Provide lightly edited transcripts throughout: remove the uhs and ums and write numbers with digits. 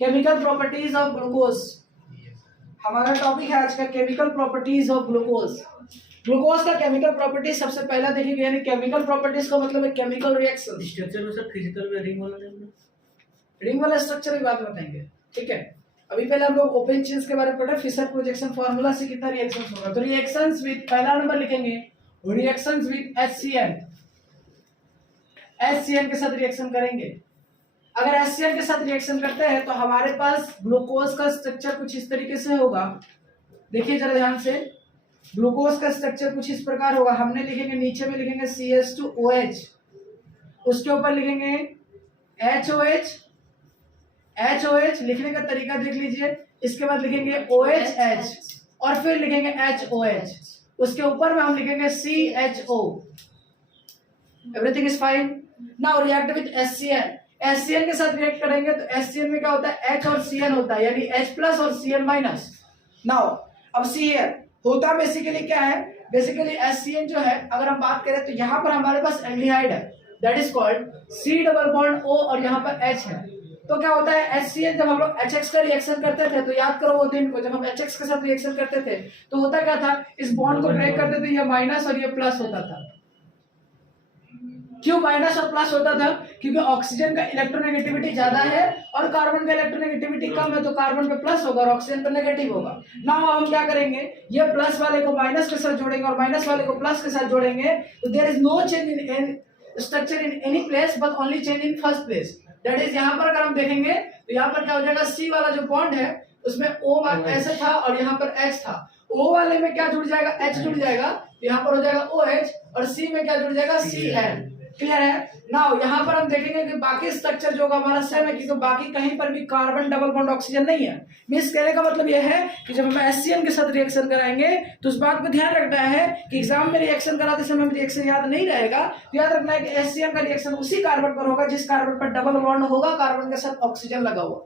Chemical properties of glucose. हमारा topic है आज का chemical properties of glucose. Glucose का केमिकल प्रॉपर्टीज सबसे पहला देखेंगे, यानी केमिकल प्रॉपर्टीज का मतलब है केमिकल रिएक्शन। स्ट्रक्चर में सर फिजिकल में रिंग वाला स्ट्रक्चर की बात बताएंगे, ठीक है। अभी पहले हम लोग ओपन चेन्स के बारे में पढ़े, फिशर प्रोजेक्शन फार्मूला से कितना रिएक्शंस होगा। तो रिएक्शंस विद, पहला नंबर लिखेंगे रिएक्शंस विद HCl, HCl के साथ रिएक्शन करेंगे। अगर HCl के साथ रिएक्शन करते हैं तो हमारे पास ग्लूकोज का स्ट्रक्चर कुछ इस तरीके से होगा। देखिए जरा ध्यान से, ग्लूकोज का स्ट्रक्चर कुछ इस प्रकार होगा। हमने लिखेंगे, नीचे में लिखेंगे CH2OH, उसके ऊपर लिखेंगे HOH। HOH लिखने का तरीका देख लीजिए, इसके बाद लिखेंगे OHH और फिर लिखेंगे HOH, उसके ऊपर में हम लिखेंगे CHO। Everything is fine. Now react with HCl, HCl के साथ रिएक्ट करेंगे तो HCl में क्या होता है, H और Cl होता है, यानी H प्लस और Cl माइनस। नाउ अब Cl होता बेसिकली क्या है, बेसिकली HCl जो है, अगर हम बात करें तो यहाँ पर हमारे पास एल्डिहाइड है, that is called C double bond O और यहाँ पर H है। तो क्या होता है, HCl जब हम लोग HX का रिएक्शन करते थे तो याद करो वो दिन को, जब हम HX के साथ रिएक्शन करते थे तो होता क्या था, इस बॉन्ड को ब्रेक करते थे, ये माइनस और ये प्लस होता था। क्यों माइनस और प्लस होता था, क्योंकि ऑक्सीजन का इलेक्ट्रोनेगेटिविटी ज्यादा है और कार्बन का इलेक्ट्रोनेगेटिविटी कम है, तो कार्बन पे प्लस होगा और ऑक्सीजन पे नेगेटिव होगा। नाउ हम क्या करेंगे, ये प्लस वाले को माइनस के साथ जोड़ेंगे और माइनस वाले को प्लस के साथ जोड़ेंगे, तो there is no change in structure in any place but only change in first place. That is, यहाँ पर अगर हम देखेंगे तो यहाँ पर क्या हो जाएगा, सी वाला जो बॉन्ड है उसमें O ऐसे था और यहाँ पर H था। O वाले में क्या जुड़ जाएगा, H जुड़ जाएगा, तो यहाँ पर हो जाएगा OH और C में क्या जुड़ जाएगा, Cl। क्लियर है। नाउ यहाँ पर हम देखेंगे कि बाकी स्ट्रक्चर जो हमारा सेम है, क्योंकि बाकी कहीं पर भी कार्बन डबल बॉन्ड ऑक्सीजन नहीं है। मींस कहने का मतलब यह है कि जब हम HCl के साथ रिएक्शन कराएंगे तो उस बात पर ध्यान रखना है कि एग्जाम में रिएक्शन कराते समय रिएक्शन याद नहीं रहेगा, तो याद रखना है कि HCl का रिएक्शन उसी कार्बन पर होगा जिस कार्बन पर डबल बॉन्ड होगा, कार्बन के साथ ऑक्सीजन लगा हुआ।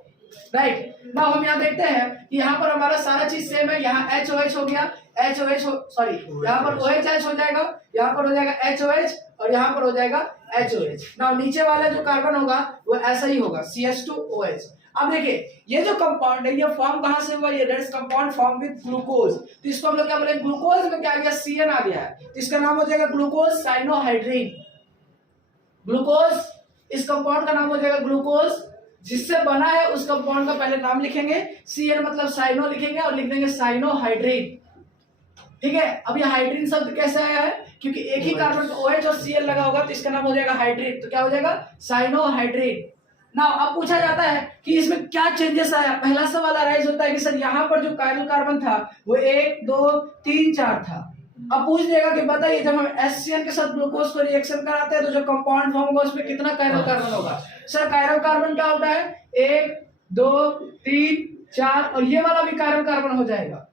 राइट। नाउ हम यहाँ देखते हैं कि यहाँ पर हमारा सारा चीज सेम है। यहाँ HOH हो गया, सॉरी यहाँ पर OHH हो जाएगा, यहाँ पर हो जाएगा HOH और यहाँ पर हो जाएगा HOH। नाउ नीचे वाला जो कार्बन होगा वो ऐसा ही होगा, CH2OH। अब देखिए ये जो कंपाउंड है ये फॉर्म कहाँ से हुआ, ये that's compound form with glucose. तो इसको हम लोग क्या बोले, ग्लूकोज में क्या आ गया, CN आ गया है, तो इसका नाम हो जाएगा ग्लूकोज साइनोहाइड्रिन। ग्लूकोज, इस कंपाउंड का नाम हो जाएगा ग्लूकोज, जिससे बना है उस कंपाउंड का पहले नाम लिखेंगे, CN मतलब साइनो लिखेंगे और लिख देंगे साइनोहाइड्रिन। ठीक है। अब ये हाइड्रिन शब्द कैसे आया है, क्योंकि एक ही कार्बन को OH और Cl लगा होगा तो इसका नाम हो जाएगा हाइड्रिन, तो क्या हो जाएगा, साइनोहाइड्रिन। नाउ अब पूछा जाता है कि इसमें क्या चेंजेस आया। पहला सवाल अराइज होता है कि सर यहाँ पर जो कायरल कार्बन था वो 1 2 3 4 था। अब पूछ देगा कि बताइए जब हम HCl के साथ ग्लूकोज को रिएक्शन कराते हैं तो जो कंपाउंड फॉर्म होगा उसमें कितना कायरल कार्बन होगा। सर कायरल कार्बन क्या होता है, 1 2 3 4 और ये वाला भी कायरल कार्बन हो जाएगा।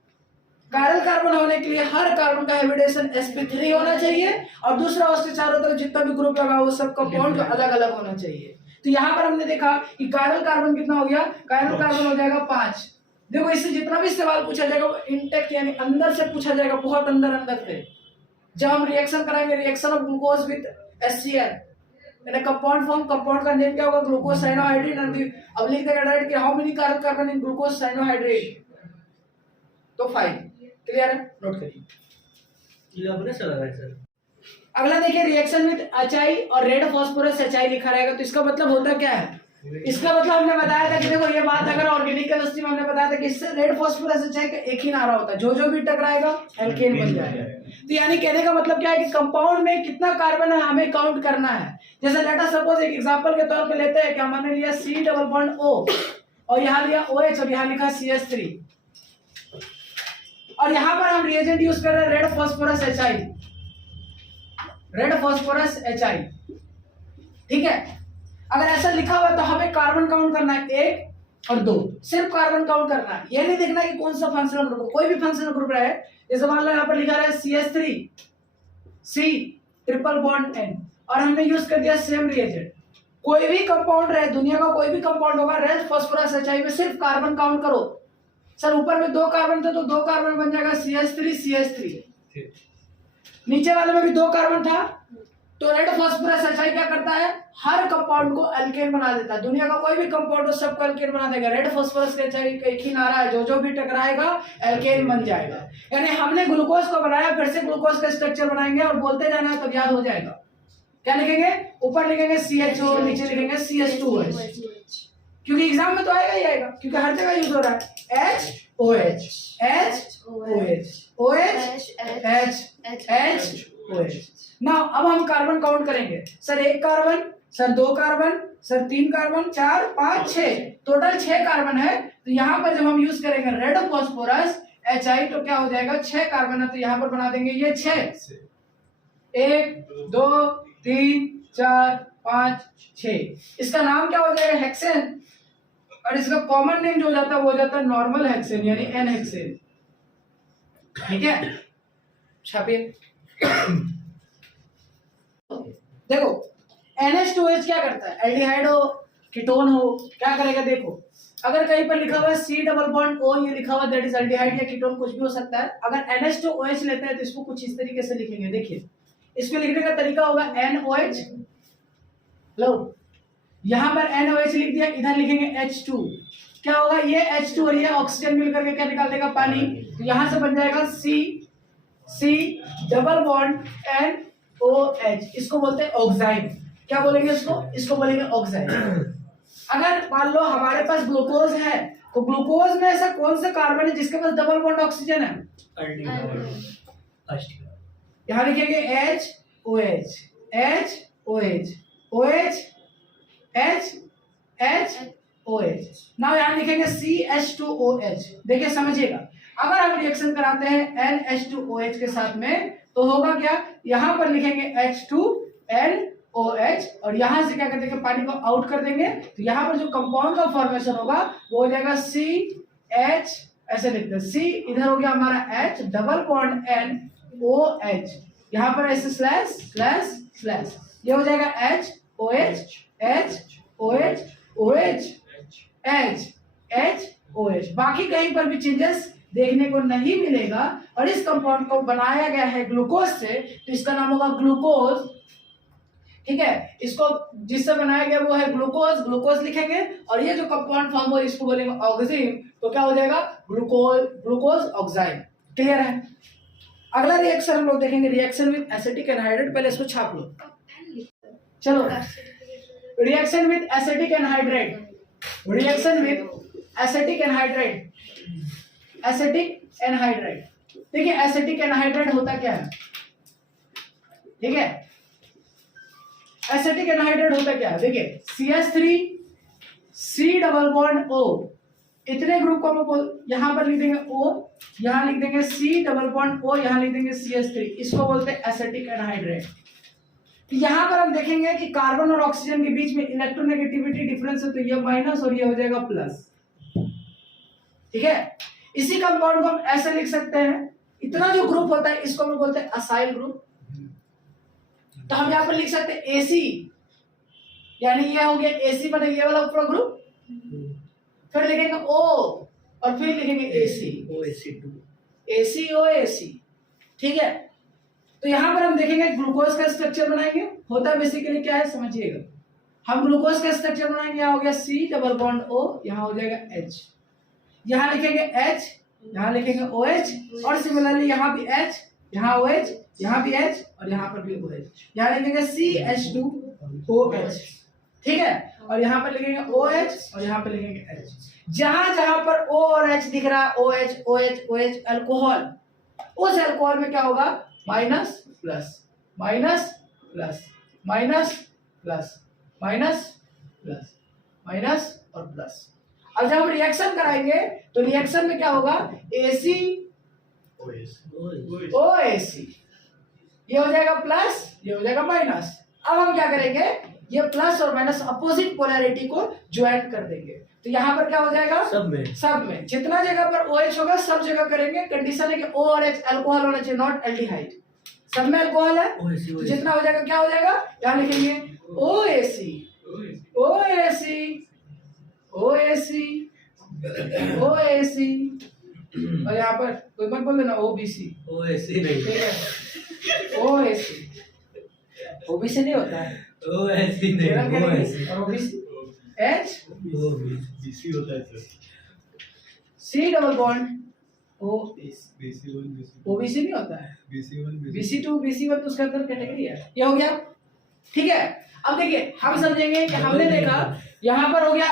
कायरल कार्बन होने के लिए हर कार्बन का हाइब्रिडेशन sp3 होना चाहिए और दूसरा उसके चारों तरफ जितना भी ग्रुप लगा वो सब कंपाउंड अलग अलग होना चाहिए। तो यहाँ पर हमने देखा कि कायरल कार्बन कितना हो गया, कायरल कार्बन हो जाएगा 5। देखो इससे जितना भी सवाल पूछा जाएगा वो इंटेक्ट यानी अंदर से पूछा जाएगा, बहुत अंदर से। जब हम रिएक्शन कराएंगे, reaction of glucose with HCl यानी कंपाउंड फॉर्म, कंपाउंड का नेम क्या होगा, ग्लूकोज साइनोहाइड्रिन। अब लिख देगा डायरेक्ट कि how many chiral carbon in glucose cyanohydrin, तो 5। क्लियर है, नोट करिए। सर अगला देखिए रिएक्शन विद HI और रेड फास्फोरस HI लिखा रहेगा, तो इसका मतलब होता क्या है, इसका मतलब हमने बताया था कि देखो ये बात अगर ऑर्गेनिक केमिस्ट्री में हमने बताया था कि इससे रेड फास्फोरस HI का एक ही नारा होता है, जो भी टकराएगा एल्केन बन जाएगा। तो यानी कहने का मतलब क्या है कि कंपाउंड में कितना कार्बन है हमें काउंट करना है। जैसे लेट अस सपोज एक एग्जांपल के तौर पे लेते हैं कि हमने लिया C डबल बॉन्ड O और यहाँ लिया OH और यहाँ लिखा CH3 और यहाँ पर हम रिएजेंट यूज कर रहे हैं red phosphorus HI, red phosphorus HI। ठीक है। अगर ऐसा लिखा हुआ है तो हमें कार्बन काउंट करना है 1 और 2, सिर्फ कार्बन काउंट करना है, ये नहीं देखना कि कौन सा फंक्शनल ग्रुप, कोई भी फंक्शनल ग्रुप रहे। जैसे मान लो यहाँ पर लिखा रहा है CH3 C triple bond N और हमने यूज कर दिया सेम रिएजेंट। कोई भी कंपाउंड रहे, दुनिया का कोई भी कंपाउंड होगा, रेड फास्फोरस HI में सिर्फ कार्बन काउंट करो। सर ऊपर में 2 कार्बन थे तो 2 कार्बन बन जाएगा CH3 CH3, नीचे वाले में भी 2 कार्बन था तो रेड फास्फोरस HI क्या करता है, हर कंपाउंड को अल्केन बना देता है। दुनिया का कोई भी कंपाउंड हो सबको अल्केन बना देगा। रेड फास्फोरस के HI का एक ही नारा है, जो जो भी टकराएगा अल्केन बन जाएगा। यानी हमने ग्लूकोज को बनाया, फिर से ग्लूकोज का स्ट्रक्चर बनाएंगे और बोलते जाना है तो याद हो जाएगा। क्या लिखेंगे, ऊपर लिखेंगे CHO, नीचे लिखेंगे CH2OH, क्योंकि एग्जाम में तो आएगा ही आएगा, क्योंकि हर जगह यूज हो रहा है। HOH HOH OH HOH। ना अब हम कार्बन काउंट करेंगे, sir 1 carbon, sir 2 carbon, sir 3 carbon, 4 5 6, total 6 carbon है। तो यहाँ पर जब हम यूज करेंगे रेड फास्फोरस HI तो क्या हो जाएगा, 6 कार्बन है तो यहाँ पर बना देंगे ये 6, 1 2 3 4 5 6। इसका नाम क्या हो जाएगा, हेक्सेन, और इसका कॉमन नेम जो हो जाता है वो हो जाता है नॉर्मल हेक्सेन यानी N हेक्सेन। ठीक है, छापिए। देखो NH2OH क्या करता है, एल्डिहाइड हो कीटोन हो क्या करेगा, देखो अगर कहीं पर लिखा हुआ है C डबल बॉन्ड O, ये लिखा हुआ दैट इज एल्डिहाइड या कीटोन, कुछ भी हो सकता है। अगर NH2OH लेते हैं तो इसको कुछ इस तरीके से लिखेंगे। देखिए इसको लिखने का तरीका होगा NOH, लो यहां पर NOH लिख दिया, इधर लिखेंगे H2, क्या होगा, ये H2 और ये ऑक्सीजन मिलकर के क्या निकाल देगा, पानी। तो यहां से बन जाएगा C डबल बॉन्ड NOH, इसको बोलते हैं ऑक्साइड। क्या बोलेंगे इसको, इसको बोलेंगे ऑक्साइड। अगर मान लो हमारे पास ग्लूकोज है तो ग्लूकोज में ऐसा कौन सा कार्बन है जिसके पास डबल बॉन्ड ऑक्सीजन है, यहां लिखेंगे HOH HOH OH HOH। Now यहां लिखेंगे CH2OH। देखिए समझिएगा, अगर हम रिएक्शन कराते हैं NH2OH के साथ में तो होगा क्या, यहां पर लिखेंगे H2NOH और यहां से क्या कर देंगे, पानी को आउट कर देंगे। तो यहां पर जो कंपाउंड का फॉर्मेशन होगा वो हो जाएगा CH, ऐसे लिखते हैं C, इधर हो गया हमारा H डबल बॉन्ड NOH, यहां पर ऐसे स्लैश स्लैश स्लैश, ये हो जाएगा HOH HOH OH HOH। बाकी कहीं पर भी चेंजेस देखने को नहीं मिलेगा। और इस कंपाउंड को बनाया गया है ग्लूकोज से, तो इसका नाम होगा ग्लूकोज। ठीक है, इसको जिससे बनाया गया वो है ग्लूकोज, ग्लूकोज लिखेंगे। और ये जो कंपाउंड फॉर्म हो इसको बोलेंगे ऑक्सीजन, तो क्या हो जाएगा, ग्लूकोज ऑक्साइड। क्लियर है। अगला रिएक्शन हम लोग देखेंगे, रिएक्शन विद एसिटिक एनहाइड्रेट। पहले इसको छाप लो, चलो। Reaction with acetic anhydride, reaction with acetic anhydride, acetic anhydride. देखिए एसिटिक एनहाइड्रेट होता क्या है, ठीक है, एसिटिक एनहाइड्रेट होता क्या है, देखिए CH3 C double bond O, इतने ग्रुप को हम यहां पर लिख देंगे O, यहां लिख देंगे C डबल बॉन्ड O, यहां लिख देंगे CH3, इसको बोलते हैं एसिटिक एनहाइड्रेट। यहां पर हम देखेंगे कि कार्बन और ऑक्सीजन के बीच में इलेक्ट्रोनेगेटिविटी डिफरेंस है, तो ये माइनस और ये हो जाएगा प्लस। ठीक है, इसी कंपाउंड को हम ऐसे लिख सकते हैं, इतना जो ग्रुप होता है इसको हम बोलते हैं असाइल ग्रुप। तो हम यहां पर लिख सकते हैं AC, यानी ये हो गया AC, मतलब ये वाला पूरा ग्रुप। फिर लिखेंगे O और फिर लिखेंगे ACOAC। ठीक है, तो यहां पर हम देखेंगे ग्लूकोज का स्ट्रक्चर बनाएंगे। होता है बेसिकली क्या है समझिएगा, हम ग्लूकोज का स्ट्रक्चर बनाएंगे, यहाँ हो गया C डबल बॉन्ड O, यहाँ हो जाएगा H, यहाँ लिखेंगे H, यहाँ लिखेंगे OH, और सिमिलरली यहाँ भी H, यहाँ OH, यहाँ भी H और यहाँ पर भी OH, यहाँ लिखेंगे CH2OH। ठीक है, और यहाँ पर लिखेंगे OH और यहाँ पर लिखेंगे H। जहां जहां पर O और H दिख रहा है, OH OH OH अल्कोहल, उस अल्कोहल में क्या होगा, minus plus minus plus minus plus minus plus minus और प्लस। अब जब हम रिएक्शन कराएंगे तो रिएक्शन में क्या होगा, AC OAC, ये हो जाएगा प्लस, ये हो जाएगा माइनस। अब हम क्या करेंगे, ये प्लस और माइनस अपोजिट पोलैरिटी को ज्वाइन कर देंगे। तो यहाँ पर क्या हो जाएगा, सब में जितना जगह पर OH होगा सब जगह करेंगे। कंडीशन है कि O और H अल्कोहल होना चाहिए, नॉट एल्डिहाइड। सब में अल्कोहल है तो जितना हो जाएगा क्या हो जाएगा, यहाँ लिखेंगे OAC OAC OAC OAC, और यहाँ पर कोई मत बोल देना OBC, OAC नहीं, ठीक है OAC। ओबीसी नहीं होता है, ओएसी थ्योरम नहीं, करेंगे ओएसी और ओबीसी एच बीसी होता है sir. C double bond O BC1 OBC नहीं होता है, BC1 BC2 BC1 तो उसके अंदर कैटेगरी है। ये हो गया, ठीक है। अब देखिए हम समझेंगे कि हमने देखा यहाँ पर हो गया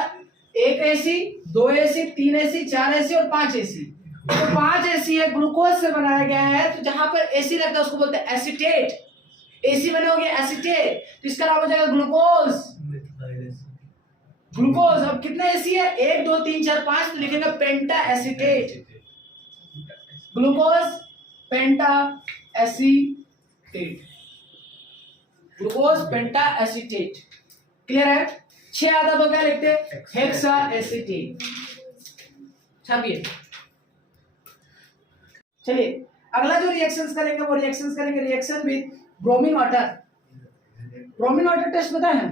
एक एसी, दो एसी, तीन एसी, चार एसी और पांच एसी। तो पांच एसी है, ग्लूकोज से बनाया गया है, तो जहां पर एसी लगता है उसको बोलते हैं एसीटेट। एसी बना हो गया एसीटेट, तो इसका नाम हो जाएगा ग्लूकोज। ग्लूकोज अब कितने एसी है, एक दो तीन चार पांच, तो लिखेंगे पेंटा एसीटेट, ग्लूकोज पेंटा एसीटेट, ग्लूकोज पेंटा एसीटेट। क्लियर है। 6 आता तो क्या लिखते हैं, हेक्सा एसीटेट। छापिए। चलिए अगला जो रिएक्शंस करेंगे वो रिएक्शंस करेंगे reaction with bromine water. Bromine water test पता है,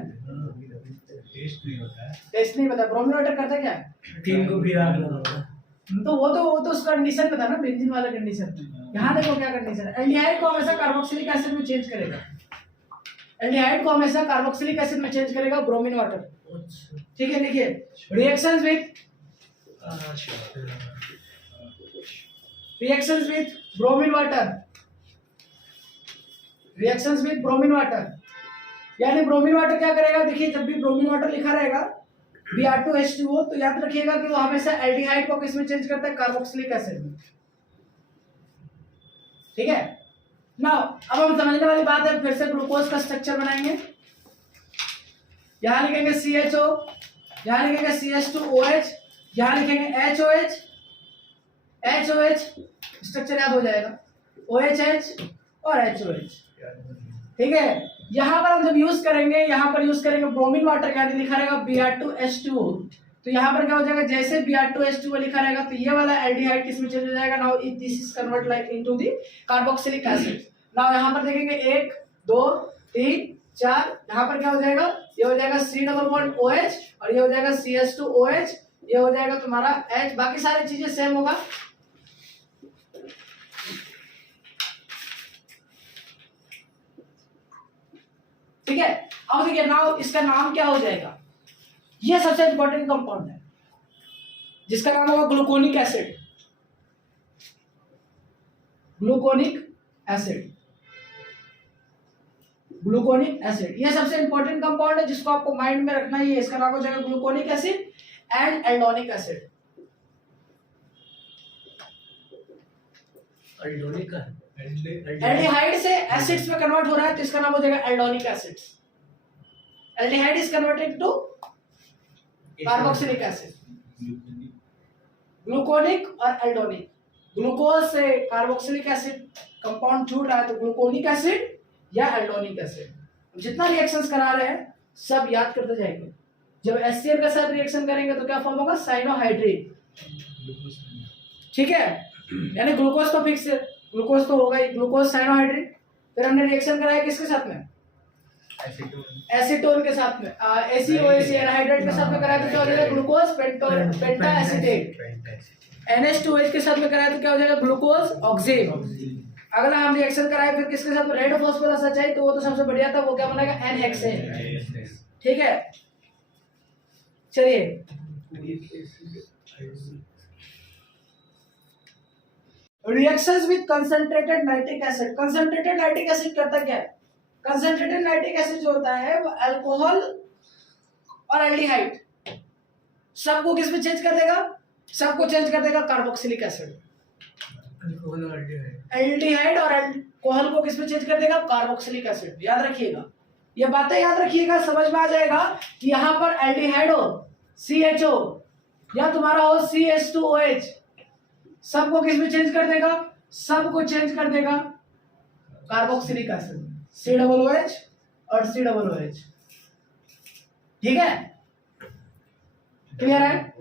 टेस्ट नहीं होता है, टेस्ट नहीं पता। ब्रोमीन वाटर करता क्या है, तीन को भी आग लगाता है। तो वो तो उस कंडीशन में था ना, बेंजीन वाला कंडीशन में। यहाँ देखो क्या कंडीशन है, एल्डिहाइड को हमेशा कार्बोक्सिलिक एसिड में चेंज करेगा, एल्डिहाइड को हमेशा कार्बोक्सिलिक एसिड में चेंज करेगा ब्रोमीन वाटर। ठीक है, लिखिए reactions with bromine water, reactions with bromine water. यानी ब्रोमीन वाटर क्या करेगा, देखिए जब भी ब्रोमीन वाटर लिखा रहेगा Br2H2O, तो याद रखिएगा कि वो हमेशा एल्डिहाइड को किस में चेंज करता है, कार्बोक्सिलिक एसिड में। ठीक है ना। अब हम समझने वाली बात है, फिर से ग्लूकोज का स्ट्रक्चर बनाएंगे। यहां लिखेंगे CHO, यहां लिखेंगे CH2OH, यहां लिखेंगे HOH, स्ट्रक्चर याद हो जाएगा, OHH और HOH। ठीक है, यहां पर हम जब यूज करेंगे, यहां पर यूज करेंगे ब्रोमीन वाटर, यानी लिखा रहेगा Br2H2O, तो यहां पर क्या हो जाएगा, जैसे Br2H2O लिखा रहेगा तो ये वाला एल्डिहाइड किस में चेंज हो जाएगा, now if this is convert like into the carboxylic acid. Now यहां पर देखेंगे 1 2 3 4, यहां पर क्या हो जाएगा, ये हो जाएगा C डबल बॉन्ड OH और ये हो जाएगा CH2OH, ये हो जाएगा तुम्हारा H, बाकी सारी चीजें सेम होगा। ठीक है, अब देखिए नाउ इसका नाम क्या हो जाएगा, ये सबसे इंपॉर्टेंट कंपाउंड है जिसका नाम होगा gluconic acid. Gluconic acid, gluconic acid, ये सबसे इंपॉर्टेंट कंपाउंड है जिसको आपको माइंड में रखना ही है। इसका नाम हो जाएगा gluconic acid and aldonic acid. Aldehyde से एसिड्स में कन्वर्ट हो रहा है तो इसका नाम हो जाएगा aldonic acids. Aldehyde is converted to carboxylic acid, gluconic और एल्डोनिक। ग्लूकोज से कार्बोक्सिलिक एसिड कंपाउंड छूट रहा है तो ग्लूकोनिक एसिड या एल्डोनिक एसिड। जितना रिएक्शंस करा रहे हैं सब याद करते जाएंगे। जब HCl के साथ रिएक्शन करेंगे तो क्या फॉर्म होगा, साइनोहाइड्रेट। ठीक है, यानी ग्लूकोज तो फिक्स है, ग्लूकोज तो होगा ही, ग्लूकोज साइनोहाइड्रेट। फिर हमने रिएक्शन कराया किसके साथ में, एसीटोन के साथ में, ACOH एनहाइड्रेट के साथ में कराया तो क्या हो जाएगा, ग्लूकोज पेंटा एसीटेट। NH2OH के साथ में कराया तो क्या हो जाएगा, ग्लूकोज ऑक्जेन। अगला हम रिएक्शन कराए फिर किसके साथ, रेड फास्फोरस चाहिए तो वो तो सबसे बढ़िया था, वो क्या बनेगा, N-हेक्सेन। ठीक है, चलिए reactions with concentrated nitric acid. Concentrated nitric acid करता क्या है, कंसंट्रेटेड नाइट्रिक एसिड जो होता है वो अल्कोहल और एल्डिहाइड सबको किस में चेंज कर देगा, सबको चेंज कर देगा कार्बोक्सिलिक एसिड। एल्डिहाइड और अल्कोहल को किस में चेंज कर देगा, कार्बोक्सिलिक एसिड। याद रखिएगा, ये बातें याद रखिएगा, समझ में आ जाएगा कि यहाँ पर एल्डिहाइड हो CHO या तुम्हारा हो CH2OH, सबको किस में चेंज कर देगा, सबको चेंज कर देगा कार्बोक्सिलिक एसिड, COOH और COOH। ठीक है, क्लियर है।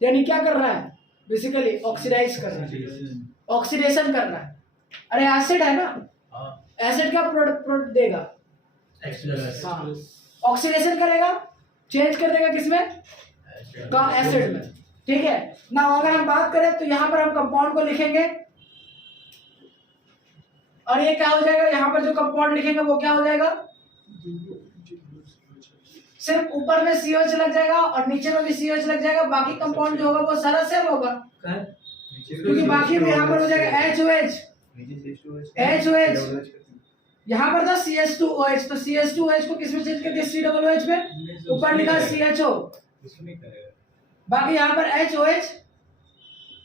यानी क्या कर रहा है, बेसिकली ऑक्सीडाइज कर रहा है, ऑक्सीडेशन कर रहा है। अरे एसिड है ना, एसिड का प्रोडक्ट देगा, हाँ, ऑक्सीडेशन करेगा, चेंज कर देगा किसमें, का एसिड में। ठीक है ना, अगर हम बात करें तो यहां पर हम कंपाउंड को लिखेंगे और ये क्या हो जाएगा, यहाँ पर जो कंपाउंड लिखेंगे वो क्या हो जाएगा, सिर्फ ऊपर में COH लग जाएगा और नीचे में भी COH लग जाएगा, बाकी कंपाउंड जो होगा वो सारा सेम होगा, क्योंकि बाकी में यहाँ पर हो जाएगा HOH, यहाँ पर था CH2OH, तो CH2OH को किस में चेंज कर दिया, COOH में, ऊपर लिखा CHO, बाकी यहाँ पर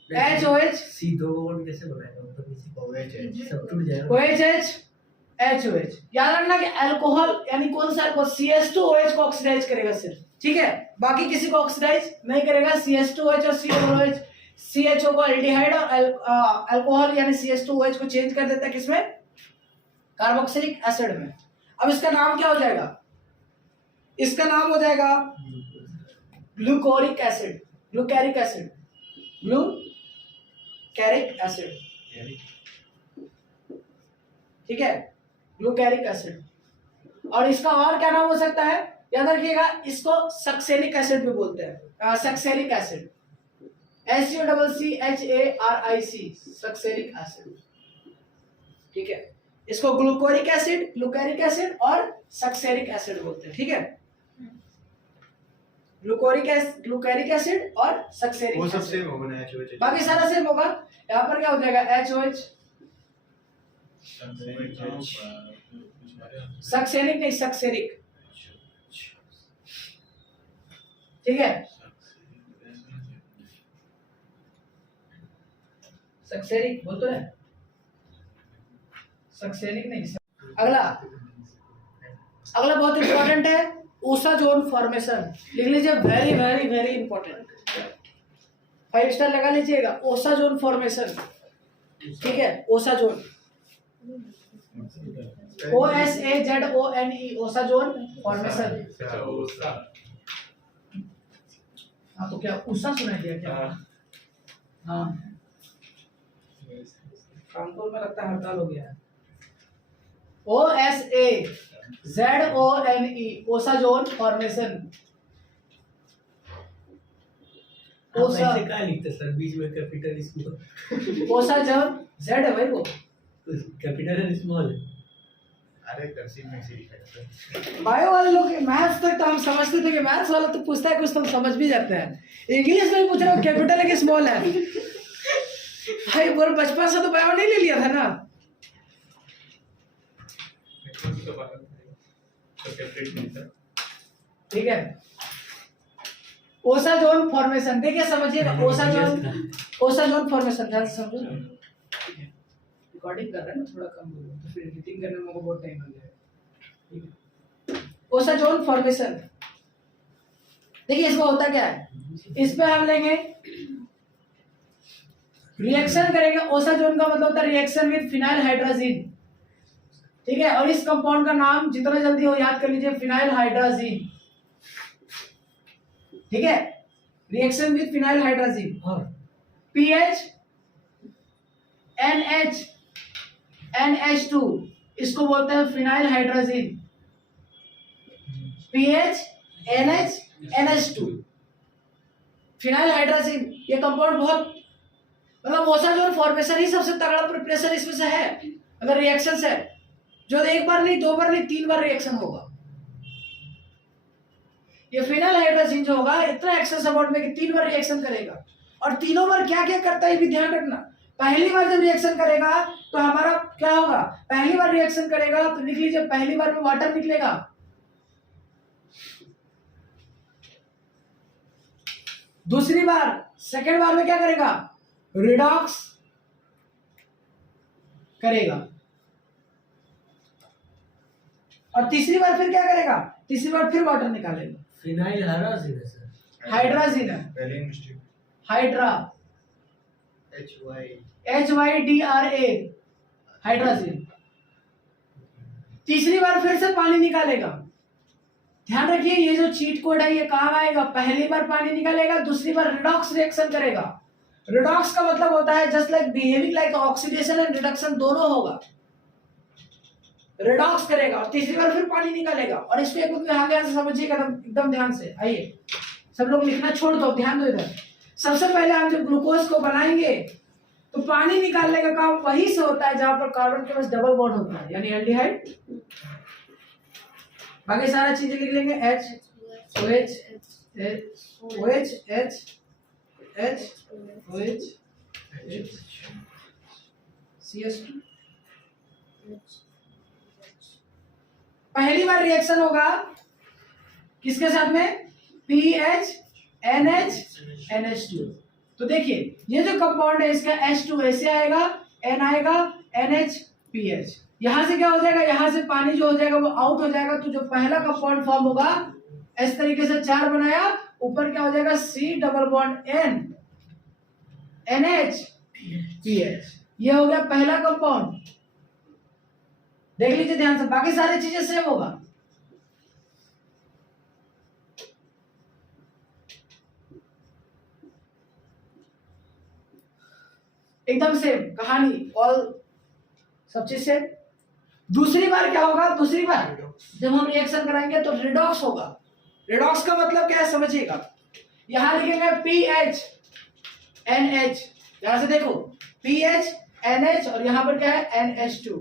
HOH सी दो बॉन्ड कैसे बनाएगा, मतलब इसी OH सब टूट जाएगा। OH HOH। याद रखना कि अल्कोहल यानी कौन सा अल्कोहल, CH2OH को ऑक्सीडाइज करेगा सिर्फ, ठीक है, बाकी किसी को ऑक्सीडाइज नहीं करेगा। CH2OH और COOH, CHO को एल्डिहाइड और अल्कोहल यानी CH2OH को चेंज कर देता है किसमें, कार्बोक्सिलिक एसिड में। अब इसका नाम क्या हो जाएगा, इसका नाम हो जाएगा ग्लूकोरिक एसिड, ग्लूकैरिक एसिड, ग्लूकैरिक एसिड, ठीक है, ग्लूकैरिक एसिड। और इसका और क्या नाम हो सकता है, याद रखिएगा, इसको सक्सेनिक एसिड भी बोलते हैं, succinic acid, SUCCHARIC, succinic acid, ठीक है, इसको ग्लूकोरिक एसिड, ग्लूकैरिक एसिड और सक्सेनिक एसिड बोलते हैं, ठीक है, ग्लूकैरिक एसिड और सक्सेनिक वो सब एसिड, सेम होगा ना, HOH बाकी सारा सेम होगा। यहाँ पर क्या हो जाएगा, HOH, सक्सेनिक नहीं, सक्सेनिक, ठीक है, सक्सेनिक बोल तो रहे, सक्सेनिक नहीं। अगला बहुत इंपॉर्टेंट है, ओसाजोन फॉर्मेशन, लिख लीजिए, very very very important, 5 star लगा लीजिएगा, ओसाजोन फॉर्मेशन, ठीक है, ओसाजोन, OSAZONE, ओसाजोन फॉर्मेशन। हाँ तो क्या उषा सुनाई दिया क्या, हाँ कानपुर में लगता है हड़ताल हो गया है। OSAZONE, osazone formation. ओसा ऐसे क्या लिखते सर, बीच में कैपिटल स्मॉल, ओसाजोन, Z है भाई वो, कैपिटल है स्मॉल है। अरे कर्सिव में से लिखा जाता है। बायो वाले लोग मैथ्स तक तो हम समझते थे कि मैथ्स वाला तो पूछता है कुछ तो हम समझ भी जाते हैं, इंग्लिश में पूछ रहे हो कैपिटल है कि स्मॉल है, भाई बोल बचपन से तो बायो नहीं ले लिया था ना। ठीक है, ओसाजोन फॉर्मेशन, देखिए समझिएगा, ओसाजोन फॉर्मेशन, ध्यान से समझो, रिकॉर्डिंग कर रहे हैं ना, थोड़ा कम बोलो तो फिर एडिटिंग करने में बहुत टाइम लग जाएगा। ओसाजोन फॉर्मेशन, देखिए इसमें होता क्या है, इस पे हम लेंगे रिएक्शन करेंगे, ओसाजोन का मतलब होता है रिएक्शन विद फिनाइल हाइड्रोजीन, ठीक है, और इस कंपाउंड का नाम जितना जल्दी हो याद कर लीजिए, फिनाइल हाइड्रोजीन, ठीक है, रिएक्शन विद फिनाइल हाइड्रोजीन, और पीएच NH2, इसको बोलते हैं phenyl hydrazine, pH NH2, phenyl hydrazine. ये कंपाउंड बहुत, मतलब ओसाजोन फॉर्मेशन ही सबसे तगड़ा प्रिपरेशन इसमें से है, अगर रिएक्शन से, जो एक बार नहीं, 2 बार नहीं, 3 बार रिएक्शन होगा। ये फिनाइल हाइड्रोजीन जो होगा इतना एक्शन सपोर्ट में कि 3 बार रिएक्शन करेगा, और तीनों बार क्या क्या करता है ये भी ध्यान रखना। पहली बार जब रिएक्शन करेगा तो हमारा क्या होगा, पहली बार रिएक्शन करेगा तो लिख लीजिए, पहली बार में वाटर निकलेगा, दूसरी बार, सेकेंड बार में क्या करेगा, रिडॉक्स करेगा, और तीसरी बार फिर क्या करेगा, तीसरी बार फिर वाटर निकालेगा। फिनाइल हाइड्रोजीन है सर, हाइड्रोजीन है, पहले मिस्टेक, हाइड्रा, HYDRA, हाइड्रोजीन। तीसरी बार फिर से पानी निकालेगा, ध्यान रखिए ये जो चीट कोड है ये काम आएगा, पहली बार पानी निकालेगा, दूसरी बार रिडॉक्स रिएक्शन करेगा। रिडॉक्स का मतलब होता है just like behaving like oxidation and reduction दोनों होगा, रिडॉक्स करेगा और तीसरी बार फिर पानी निकालेगा। और इसको एक ध्यान से समझिएगा, एकदम ध्यान से। आइए सब लोग लिखना छोड़ दो, ध्यान दो इधर। सबसे पहले हम जब ग्लूकोज को बनाएंगे तो पानी निकालने का काम वहीं से होता है जहां पर कार्बन के पास डबल बॉन्ड होता है, यानी एल्डिहाइड। बाकी सारा चीजें लिख लेंगे, H OH OH H H OH CH2। पहली बार रिएक्शन होगा किसके साथ में, PH NH NH2। तो देखिए ये जो कंपाउंड है इसका H2 ऐसे आएगा, N आएगा, NH PH। यहां से क्या हो जाएगा, यहां से पानी जो हो जाएगा वो आउट हो जाएगा। तो जो पहला कंपाउंड फॉर्म होगा इस तरीके से 4 बनाया, ऊपर क्या हो जाएगा C double bond N NH PH। ये हो गया पहला कंपाउंड। देख लीजिए ध्यान से, बाकी सारी चीजें सेम होगा। एकदम सेम कहानी, ऑल सब चीज सेम। दूसरी बार क्या होगा, दूसरी बार जब हम रिएक्शन कराएंगे तो रिडॉक्स होगा। रिडॉक्स का मतलब क्या है समझिएगा, यहां लिखेंगे PH NH, यहां से देखो PH NH और यहां पर क्या है NH2।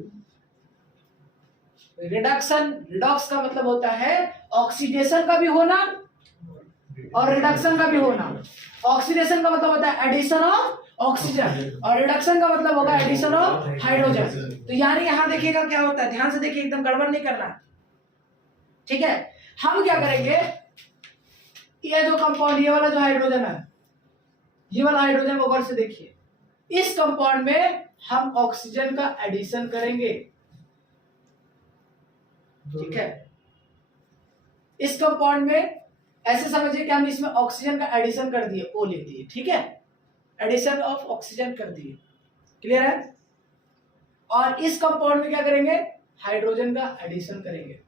रिडक्शन, रिडॉक्स का मतलब होता है ऑक्सीडेशन का भी होना और रिडक्शन का भी होना। ऑक्सीडेशन का मतलब होता है एडिशन ऑफ ऑक्सीजन और रिडक्शन का मतलब होगा एडिशन ऑफ हाइड्रोजन। तो यानी यहां देखिएगा क्या होता है, ध्यान से देखिए, एकदम गड़बड़ नहीं करना, ठीक है। हम क्या करेंगे, ये जो कंपाउंड, ये वाला जो हाइड्रोजन है, ये वाला हाइड्रोजन को गौर से देखिए, इस कंपाउंड में हम ऑक्सीजन का एडिशन करेंगे, ठीक है। इस कंपाउंड में ऐसे समझिए कि हम इसमें ऑक्सीजन का एडिशन कर दिए, O ले दिए, ठीक है, एडिशन ऑफ ऑक्सीजन कर दिए, क्लियर है। और इस कंपाउंड में क्या करेंगे, हाइड्रोजन का एडिशन करेंगे,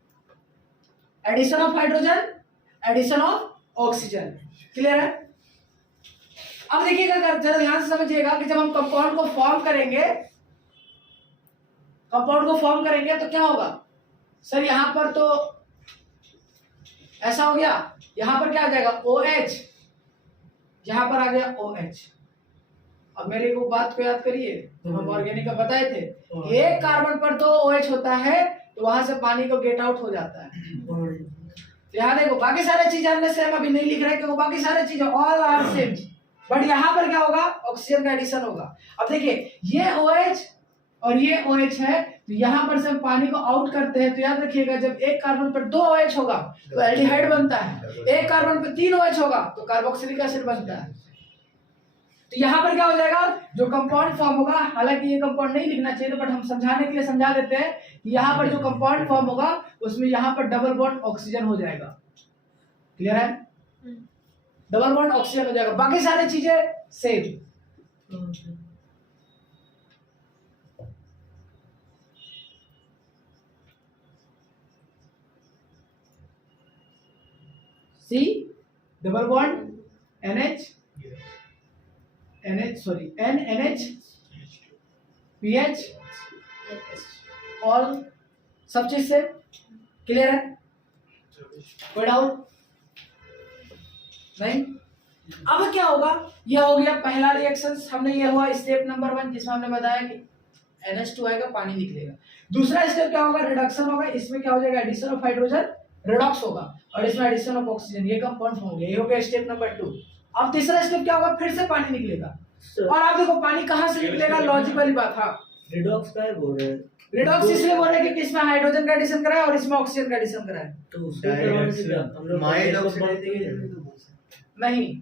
addition of hydrogen, addition of oxygen, clear है। अब देखिएगा, जरा ध्यान से समझिएगा कि जब हम कंपाउंड को फॉर्म करेंगे, कंपाउंड को फॉर्म करेंगे तो क्या होगा सर, यहां पर तो ऐसा हो गया, यहां पर क्या आ जाएगा OH, यहां पर आ गया OH। अब मेरे को बात को याद करिए, तो हम ऑर्गेनिक का बताए थे, एक कार्बन पर तो OH होता है तो वहां से पानी को गेट आउट हो जाता है। तो यहाँ देखो बाकी सारे चीजें हमने सेम अभी नहीं लिख रहे क्योंकि बाकी सारे चीजें ऑल आर सेम, बट यहाँ पर क्या होगा, ऑक्सीजन का एडिशन होगा। अब देखिए ये OH और ये OH है, तो यहाँ पर से हम पानी को आउट करते हैं, तो याद रखिएगा जब एक कार्बन पर 2 OH होगा तो एल्डिहाइड बनता है, एक कार्बन पर 3 OH होगा तो कार्बोक्सिलिक एसिड बनता है। तो यहाँ पर क्या हो जाएगा, जो कंपाउंड फॉर्म होगा, हालांकि ये कंपाउंड नहीं लिखना चाहिए बट हम समझाने के लिए समझा देते हैं कि यहाँ पर जो कंपाउंड फॉर्म होगा उसमें यहाँ पर डबल बॉन्ड ऑक्सीजन हो जाएगा, क्लियर है, डबल बॉन्ड ऑक्सीजन हो जाएगा, बाकी सारी चीजें same. C double bond NH NH sorry NH PH all सब चीज से क्लियर है, कोई डाउट नहीं। अब क्या होगा, यह हो गया पहला रिएक्शन, हमने ये हुआ स्टेप नंबर 1 जिसमें हमने बताया कि NH2 आएगा, पानी निकलेगा। दूसरा स्टेप क्या होगा, रिडक्शन होगा, इसमें क्या हो जाएगा एडिशन ऑफ हाइड्रोजन, रिडॉक्स होगा और इसमें एडिशन ऑफ ऑक्सीजन, ये कंपाउंड फॉर्म हो गया, ये हो गया स्टेप नंबर 2। अब तीसरा स्टेप क्या होगा, फिर से पानी निकलेगा और आप देखो पानी कहां से निकलेगा, लॉजिक वाली बात। हाँ रिडॉक्स का है बोल रहे हैं, रिडॉक्स इसलिए बोल रहे हैं क्योंकि इसमें हाइड्रोजन का एडिशन करा है और इसमें ऑक्सीजन का एडिशन करा है। तो उसको करवाने से क्या हम लोग माइल्ड बात ऑक्सीडेशन करेंगे। नहीं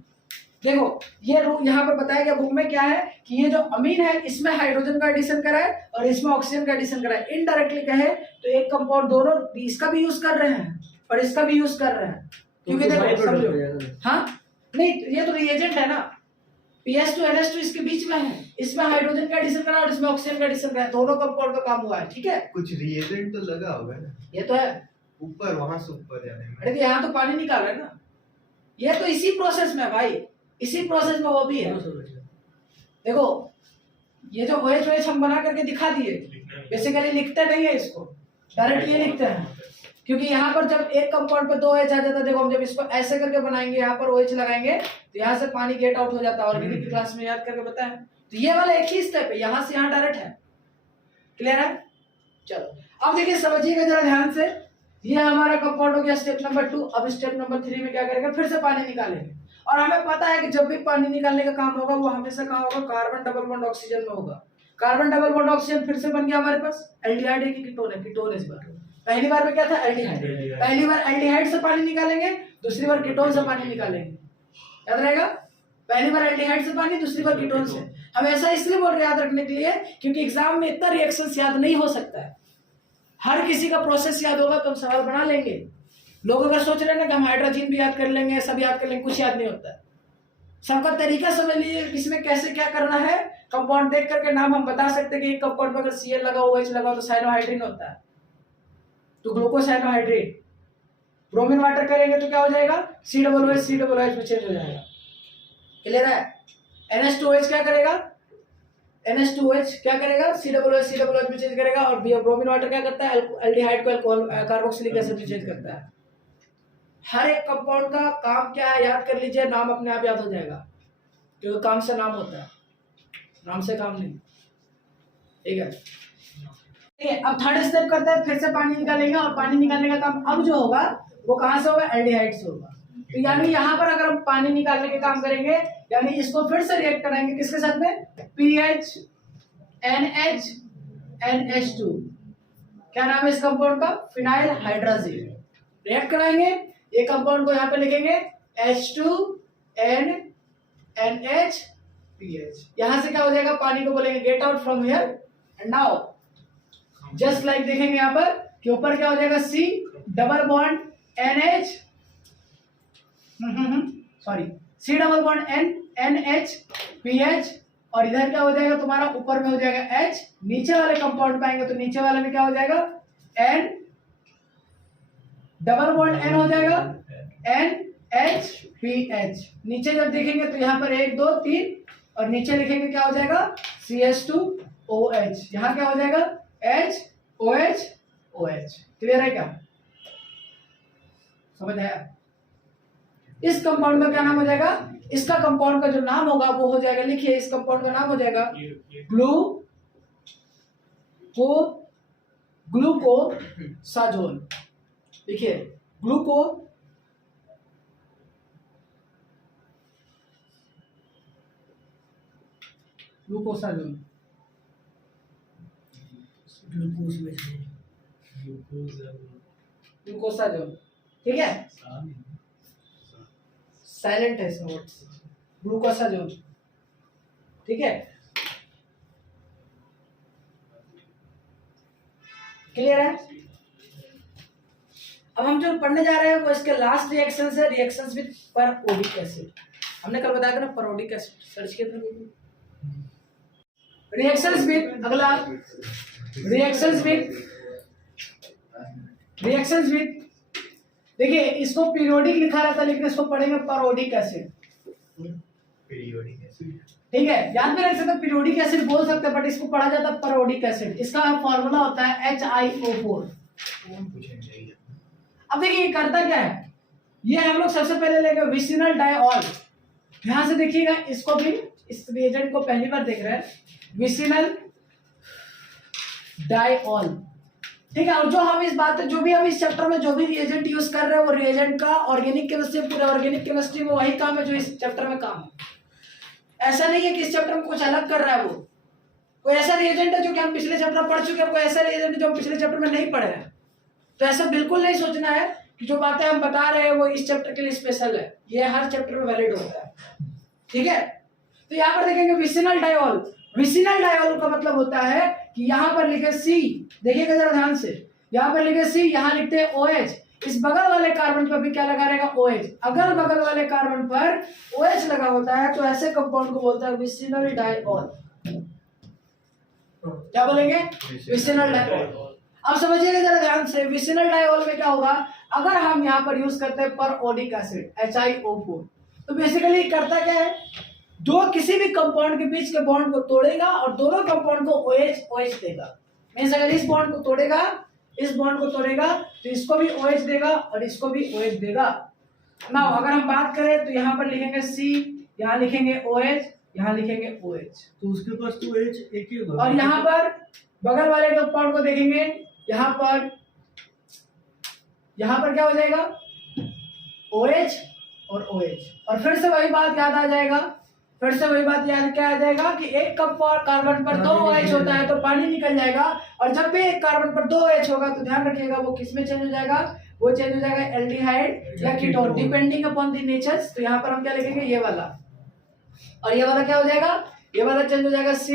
देखो ये यहाँ पर बताया गया बुक में क्या है कि ये जो अमीन है इसमें हाइड्रोजन का एडिशन करा है और इसमें ऑक्सीजन का एडिशन करा है। इनडायरेक्टली कहे तो एक कंपाउंड दोनों इसका भी यूज कर रहे हैं और इसका भी यूज कर रहे हैं, क्योंकि देखो समझो, हाँ नहीं ये तो रिएजेंट है ना, PS2 NH2 इसके बीच में है, इसमें हाइड्रोजन का एडिशन करा और इसमें ऑक्सीजन का एडिशन करा, दोनों कंपाउंड का काम हुआ है, ठीक है। कुछ रिएजेंट तो लगा होगा ना, ये तो है ऊपर वहां से ऊपर जाने में। अरे यहाँ तो पानी निकाल रहे हैं ना, ये तो इसी प्रोसेस में है भाई, इसी प्रोसेस में वो भी है। देखो ये जो OH हम बना करके दिखा दिए, बेसिकली लिखते नहीं है इसको, डायरेक्ट ये लिखते हैं, क्योंकि यहाँ पर जब एक कंपाउंड पे 2 OH आ जाता है, देखो हम जब इसको ऐसे करके बनाएंगे, यहाँ पर OH लगाएंगे तो यहाँ से पानी गेट आउट हो जाता है। ऑर्गेनिक की क्लास में याद करके बताएं, तो ये वाला एक ही स्टेप है, यहां से यहां डायरेक्ट है। क्लियर है? चलो अब देखिए, समझिएगा जरा ध्यान से। ये हमारा कंपाउंड हो गया स्टेप नंबर 2। अब स्टेप नंबर 3 में क्या करेंगे, फिर से पानी निकालेंगे। और हमें पता है कि जब भी पानी निकालने का काम होगा वो हमेशा कहाँ होगा, कार्बन डबल बॉन्ड ऑक्सीजन में होगा। कार्बन डबल बॉन्ड ऑक्सीजन फिर से बन गया हमारे पास एल्डिहाइड है कि कीटोन है, कीटोन इस बार। पहली बार में क्या था, एल्डिहाइड। पहली बार एल्डिहाइड से पानी निकालेंगे, दूसरी बार कीटोन से पानी निकालेंगे। याद रहेगा, पहली बार एल्डिहाइड से पानी, दूसरी बार कीटोन से। हम ऐसा इसलिए बोल रहे हैं याद रखने के लिए, क्योंकि एग्जाम में इतना रिएक्शंस याद नहीं हो सकता है। हर किसी का प्रोसेस याद होगा तो हम सवाल बना लेंगे। लोग अगर सोच रहे हैं ना कि हम हाइड्रोजन भी याद कर लेंगे, सब याद कर लेंगे, कुछ याद नहीं होता है। सबका तरीका समझ लीजिए, किसमें कैसे क्या करना है। कंपाउंड देख करके नाम हम बता सकते हैं कि एक कंपाउंड में अगर Cl लगा, OH लगा तो साइनोहाइड्रिन होता है, तो ग्लूकोसाइनोहाइड्रेट। ब्रोमीन वाटर करेंगे तो क्या हो जाएगा, COOH में चेंज हो जाएगा। क्लियर है? NH2OH क्या करेगा, NH2OH क्या करेगा, COOH में चेंज करेगा। और ब्रोमीन वाटर क्या करता है, एल्डिहाइड को अल्कोहल कार्बोक्सिलिक एसिड में चेंज करता है। हर एक कंपाउंड का काम क्या है याद कर लीजिए, नाम अपने आप याद हो जाएगा, क्योंकि काम से नाम होता है, नाम से काम नहीं। ठीक है? ठीक है, अब थर्ड स्टेप करते हैं, फिर से पानी निकालेंगे। और पानी निकालने का काम अब जो होगा वो कहाँ से होगा, एल्डिहाइड से होगा। तो यानी यहाँ पर अगर हम पानी निकालने के काम करेंगे, यानी इसको फिर से रिएक्ट कराएंगे किसके साथ में, PH NH NH2। क्या नाम है इस कंपाउंड का, फिनाइल हाइड्राजीन। रिएक्ट कराएंगे, ये कंपाउंड को यहाँ पे लिखेंगे H2N NH PH। यहां से क्या हो जाएगा, पानी को बोलेंगे get out from here. And now just like देखेंगे यहाँ पर कि ऊपर क्या हो जाएगा, C double bond NH C double bond NH PH। और इधर क्या हो जाएगा तुम्हारा, ऊपर में हो जाएगा H। नीचे वाले कंपाउंड पाएंगे तो नीचे वाले में क्या हो जाएगा, N डबल बॉन्ड N हो जाएगा NH नीचे जब देखेंगे तो यहाँ पर 1 2 3 और नीचे लिखेंगे क्या हो जाएगा, CH2OH। यहाँ क्या हो जाएगा, HOH। क्लियर है क्या, समझ आया? इस कंपाउंड का क्या नाम हो जाएगा, इसका कंपाउंड का जो नाम होगा वो हो जाएगा, लिखिए इस कंपाउंड का नाम हो जाएगा ग्लूकोसाजोन। देखिए ग्लूकोसाजोन, ग्लूकोसाजोन। ठीक है, साइलेंट है इसमें ग्लूकोसाजोन। ठीक है, क्लियर है? अब हम जो पढ़ने जा रहे हैं वो इसके लास्ट रिएक्शंस है, रिएक्शंस विद परओडिक एसिड। हमने कल बताया था ना परओडिक एसिड, सर्च किया था। रिएक्शंस विद, अगला रिएक्शंस विद देखिए इसको पीरियोडिक लिखा रहता है लेकिन इसको पढ़ेंगे परओडिक एसिड। पीरियोडिक एसिड, ठीक है, याद में रख सकते हैं, पीरियोडिक एसिड बोल सकते हैं बट इसको पढ़ा जाता है परओडिक एसिड। इसका फॉर्मूला होता है HiO4। अब देखिए ये करता क्या है, ये हम लोग सबसे पहले लेंगे विसिनल डाइऑल। ध्यान से देखिएगा, इसको भी, इस रिएजेंट को पहली बार देख रहे हैं, विसिनल डाइऑल। ठीक है, और जो हम इस बात जो भी हम इस चैप्टर में जो भी रिएजेंट यूज कर रहे हैं वो रिएजेंट का ऑर्गेनिक केमिस्ट्री, पूरे ऑर्गेनिक केमिस्ट्री में वही काम है जो इस चैप्टर में काम है। ऐसा नहीं है कि इस चैप्टर में कुछ अलग कर रहा है वो, कोई ऐसा रिएजेंट है जो कि हम पिछले चैप्टर पढ़ चुके हैं, कोई ऐसा रिएजेंट है जो हम पिछले चैप्टर में नहीं पढ़े हैं। तो ऐसा बिल्कुल नहीं सोचना है कि जो बातें हम बता रहे हैं वो इस चैप्टर के लिए स्पेशल है, ये हर चैप्टर में वैलिड होता है। ठीक है, तो यहाँ पर देखेंगे विसिनल डाइऑल। विसिनल डाइऑल का मतलब होता है कि यहाँ पर लिखे C, देखिएगा जरा ध्यान से, यहाँ पर लिखे C, यहाँ लिखते हैं OH। इस बगल वाले कार्बन पर भी क्या लगा रहेगा, OH। अगल बगल वाले कार्बन पर OH लगा होता है तो ऐसे कंपाउंड को बोलता है विसिनल डाइऑल। क्या बोलेंगे, विसिनल डाइऑल। अब समझिएगा जरा ध्यान से, विसिनल डाइऑल में क्या होगा, अगर हम यहाँ पर यूज करते हैं परओडिक एसिड HiO4, तो बेसिकली करता क्या है, दो किसी भी कंपाउंड के बीच के बॉन्ड को तोड़ेगा और दोनों कंपाउंड को OH देगा। मींस अगर इस बॉन्ड को तोड़ेगा, इस बॉन्ड को तोड़ेगा तो इसको भी OH देगा और इसको भी OH देगा। ना अगर हम बात करें तो यहाँ पर लिखेंगे C, यहाँ लिखेंगे OH यहाँ लिखेंगे OH। तो उसके पास तो एच एक ही होगा। और यहाँ पर बगल वाले कंपाउंड को देखेंगे, यहाँ पर क्या हो जाएगा, OH और OH। और फिर से वही बात याद आ जाएगा, क्या आ जाएगा कि एक कार्बन पर 2 OH होता है तो पानी निकल जाएगा, और जब भी एक कार्बन पर 2 OH होगा तो ध्यान रखिएगा वो किस में चेंज हो जाएगा, वो चेंज हो जाएगा एल्डिहाइड या ketone, depending upon the natures. तो यहाँ पर हम क्या लिखेंगे, ये वाला, और ये वाला क्या हो जाएगा, ये वाला चेंज हो जाएगा C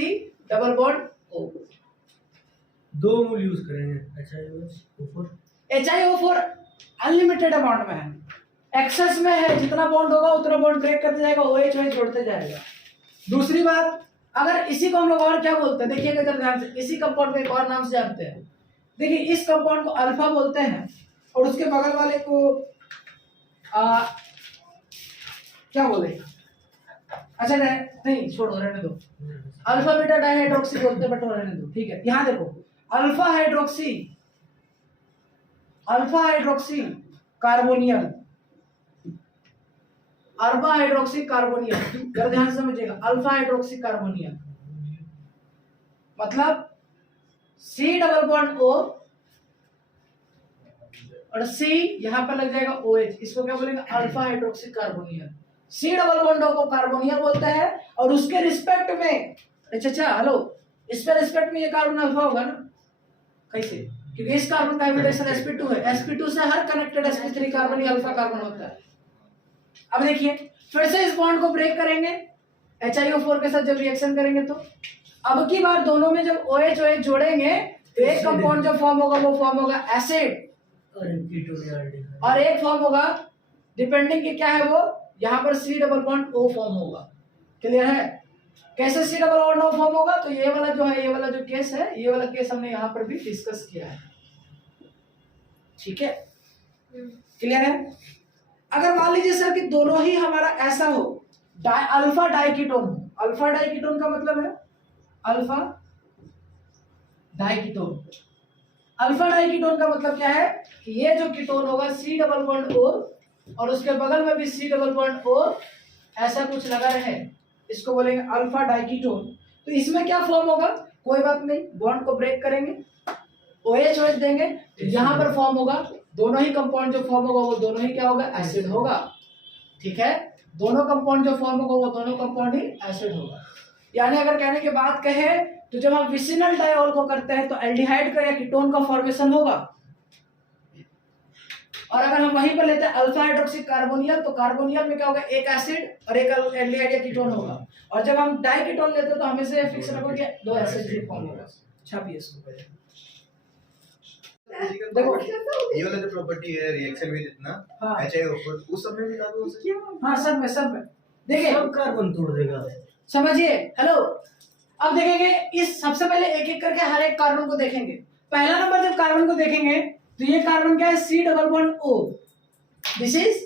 डबल बॉन्ड O। 2 मोल यूज करेंगे HiO4 अनलिमिटेड अमाउंट में है, एक्सेस में है, जितना बॉन्ड होगा उतना बॉन्ड ब्रेक करते जाएगा, OH OH जोड़ते जाएगा। दूसरी बात, अगर इसी को हम लोग और क्या बोलते हैं, देखिएगा जरा ध्यान से, इसी कंपाउंड को एक और नाम से जानते हैं। देखिए इस कंपाउंड को अल्फा बोलते हैं, और उसके बगल वाले को क्या बोलेंगे, अच्छा नहीं छोड़ो, रहने दो, अल्फा बीटा डाइहाइड्रोक्सी बोलते हैं, बट रहने दो, ठीक है। यहाँ देखो अल्फा हाइड्रोक्सी कार्बोनियल, अल्फा हाइड्रोक्सी कार्बोनियल, जरा ध्यान से समझिएगा, अल्फा हाइड्रोक्सी कार्बोनियल मतलब C डबल बॉन्ड O और C यहां पर लग जाएगा OH, इसको क्या बोलेंगे, alpha hydroxy carbonyl. C double bond O को कार्बोनियल बोलता है, और उसके रिस्पेक्ट में, अच्छा हेलो, इसके रिस्पेक्ट में ये कार्बन अल्फा होगा ना, कैसे, क्योंकि इस कार्बन का हाइब्रिडेशन sp2 है, sp2 से हर कनेक्टेड sp3 कार्बन ही अल्फा कार्बन होता है। अब देखिए फिर से इस बॉन्ड को ब्रेक करेंगे HiO4 के साथ जब रिएक्शन करेंगे, तो अब की बार दोनों में जब OH OH जोड़ेंगे तो एक कंपाउंड जो फॉर्म होगा वो फॉर्म होगा एसिड, और एक फॉर्म होगा डिपेंडिंग कि क्या है वो, यहाँ पर C double bond O form होगा। क्लियर है, कैसे C double bond O form होगा, तो ये वाला जो है, ये वाला जो केस है, ये वाला केस हमने यहाँ पर भी डिस्कस किया है, ठीक है, क्लियर है। अगर मान लीजिए सर कि दोनों ही हमारा ऐसा हो, अल्फा डाइकीटोन, अल्फा डाइकीटोन का मतलब है अल्फा डाइकीटोन, अल्फा डाइकीटोन का मतलब क्या है कि ये जो कीटोन होगा C डबल बॉन्ड O और उसके बगल में भी C डबल बॉन्ड O, ऐसा कुछ लगा रहे, इसको बोलेंगे अल्फा डाइकीटोन। तो इसमें क्या फॉर्म होगा, कोई बात नहीं, बॉन्ड को ब्रेक करेंगे, OH OH देंगे, तो यहाँ पर फॉर्म होगा, दोनों ही कंपाउंड जो फॉर्म होगा वो दोनों ही क्या होगा, एसिड होगा, ठीक है, दोनों कंपाउंड जो फॉर्म होगा वो दोनों कंपाउंड ही एसिड होगा। यानी अगर कहने की बात कहे तो जब हम विसिनल डाइऑल को करते हैं तो एल्डिहाइड का या कीटोन का फॉर्मेशन होगा, और अगर हम वहीं पर लेते हैं अल्फा हाइड्रोक्सी कार्बोनियल, तो कार्बोनियल में क्या होगा, एक एसिड और एक एल्डिहाइड या कीटोन होगा, और जब हम डाइकीटोन लेते हैं तो हमेशा फिक्स रखो कि 2 एसिड फॉर्म होगा। छापिए इसको, देखो ये वाला जो प्रॉपर्टी है रिएक्शन में जितना हाँ। HiO4 उस सब में भी लागू हो सकती है। हाँ सब में देखिए, सब कार्बन तोड़ देगा, समझिए, हेलो। अब देखेंगे इस, सबसे पहले एक एक करके हर एक कार्बन को देखेंगे। पहला नंबर जब कार्बन को देखेंगे तो ये कार्बन क्या है, C double bond O, this is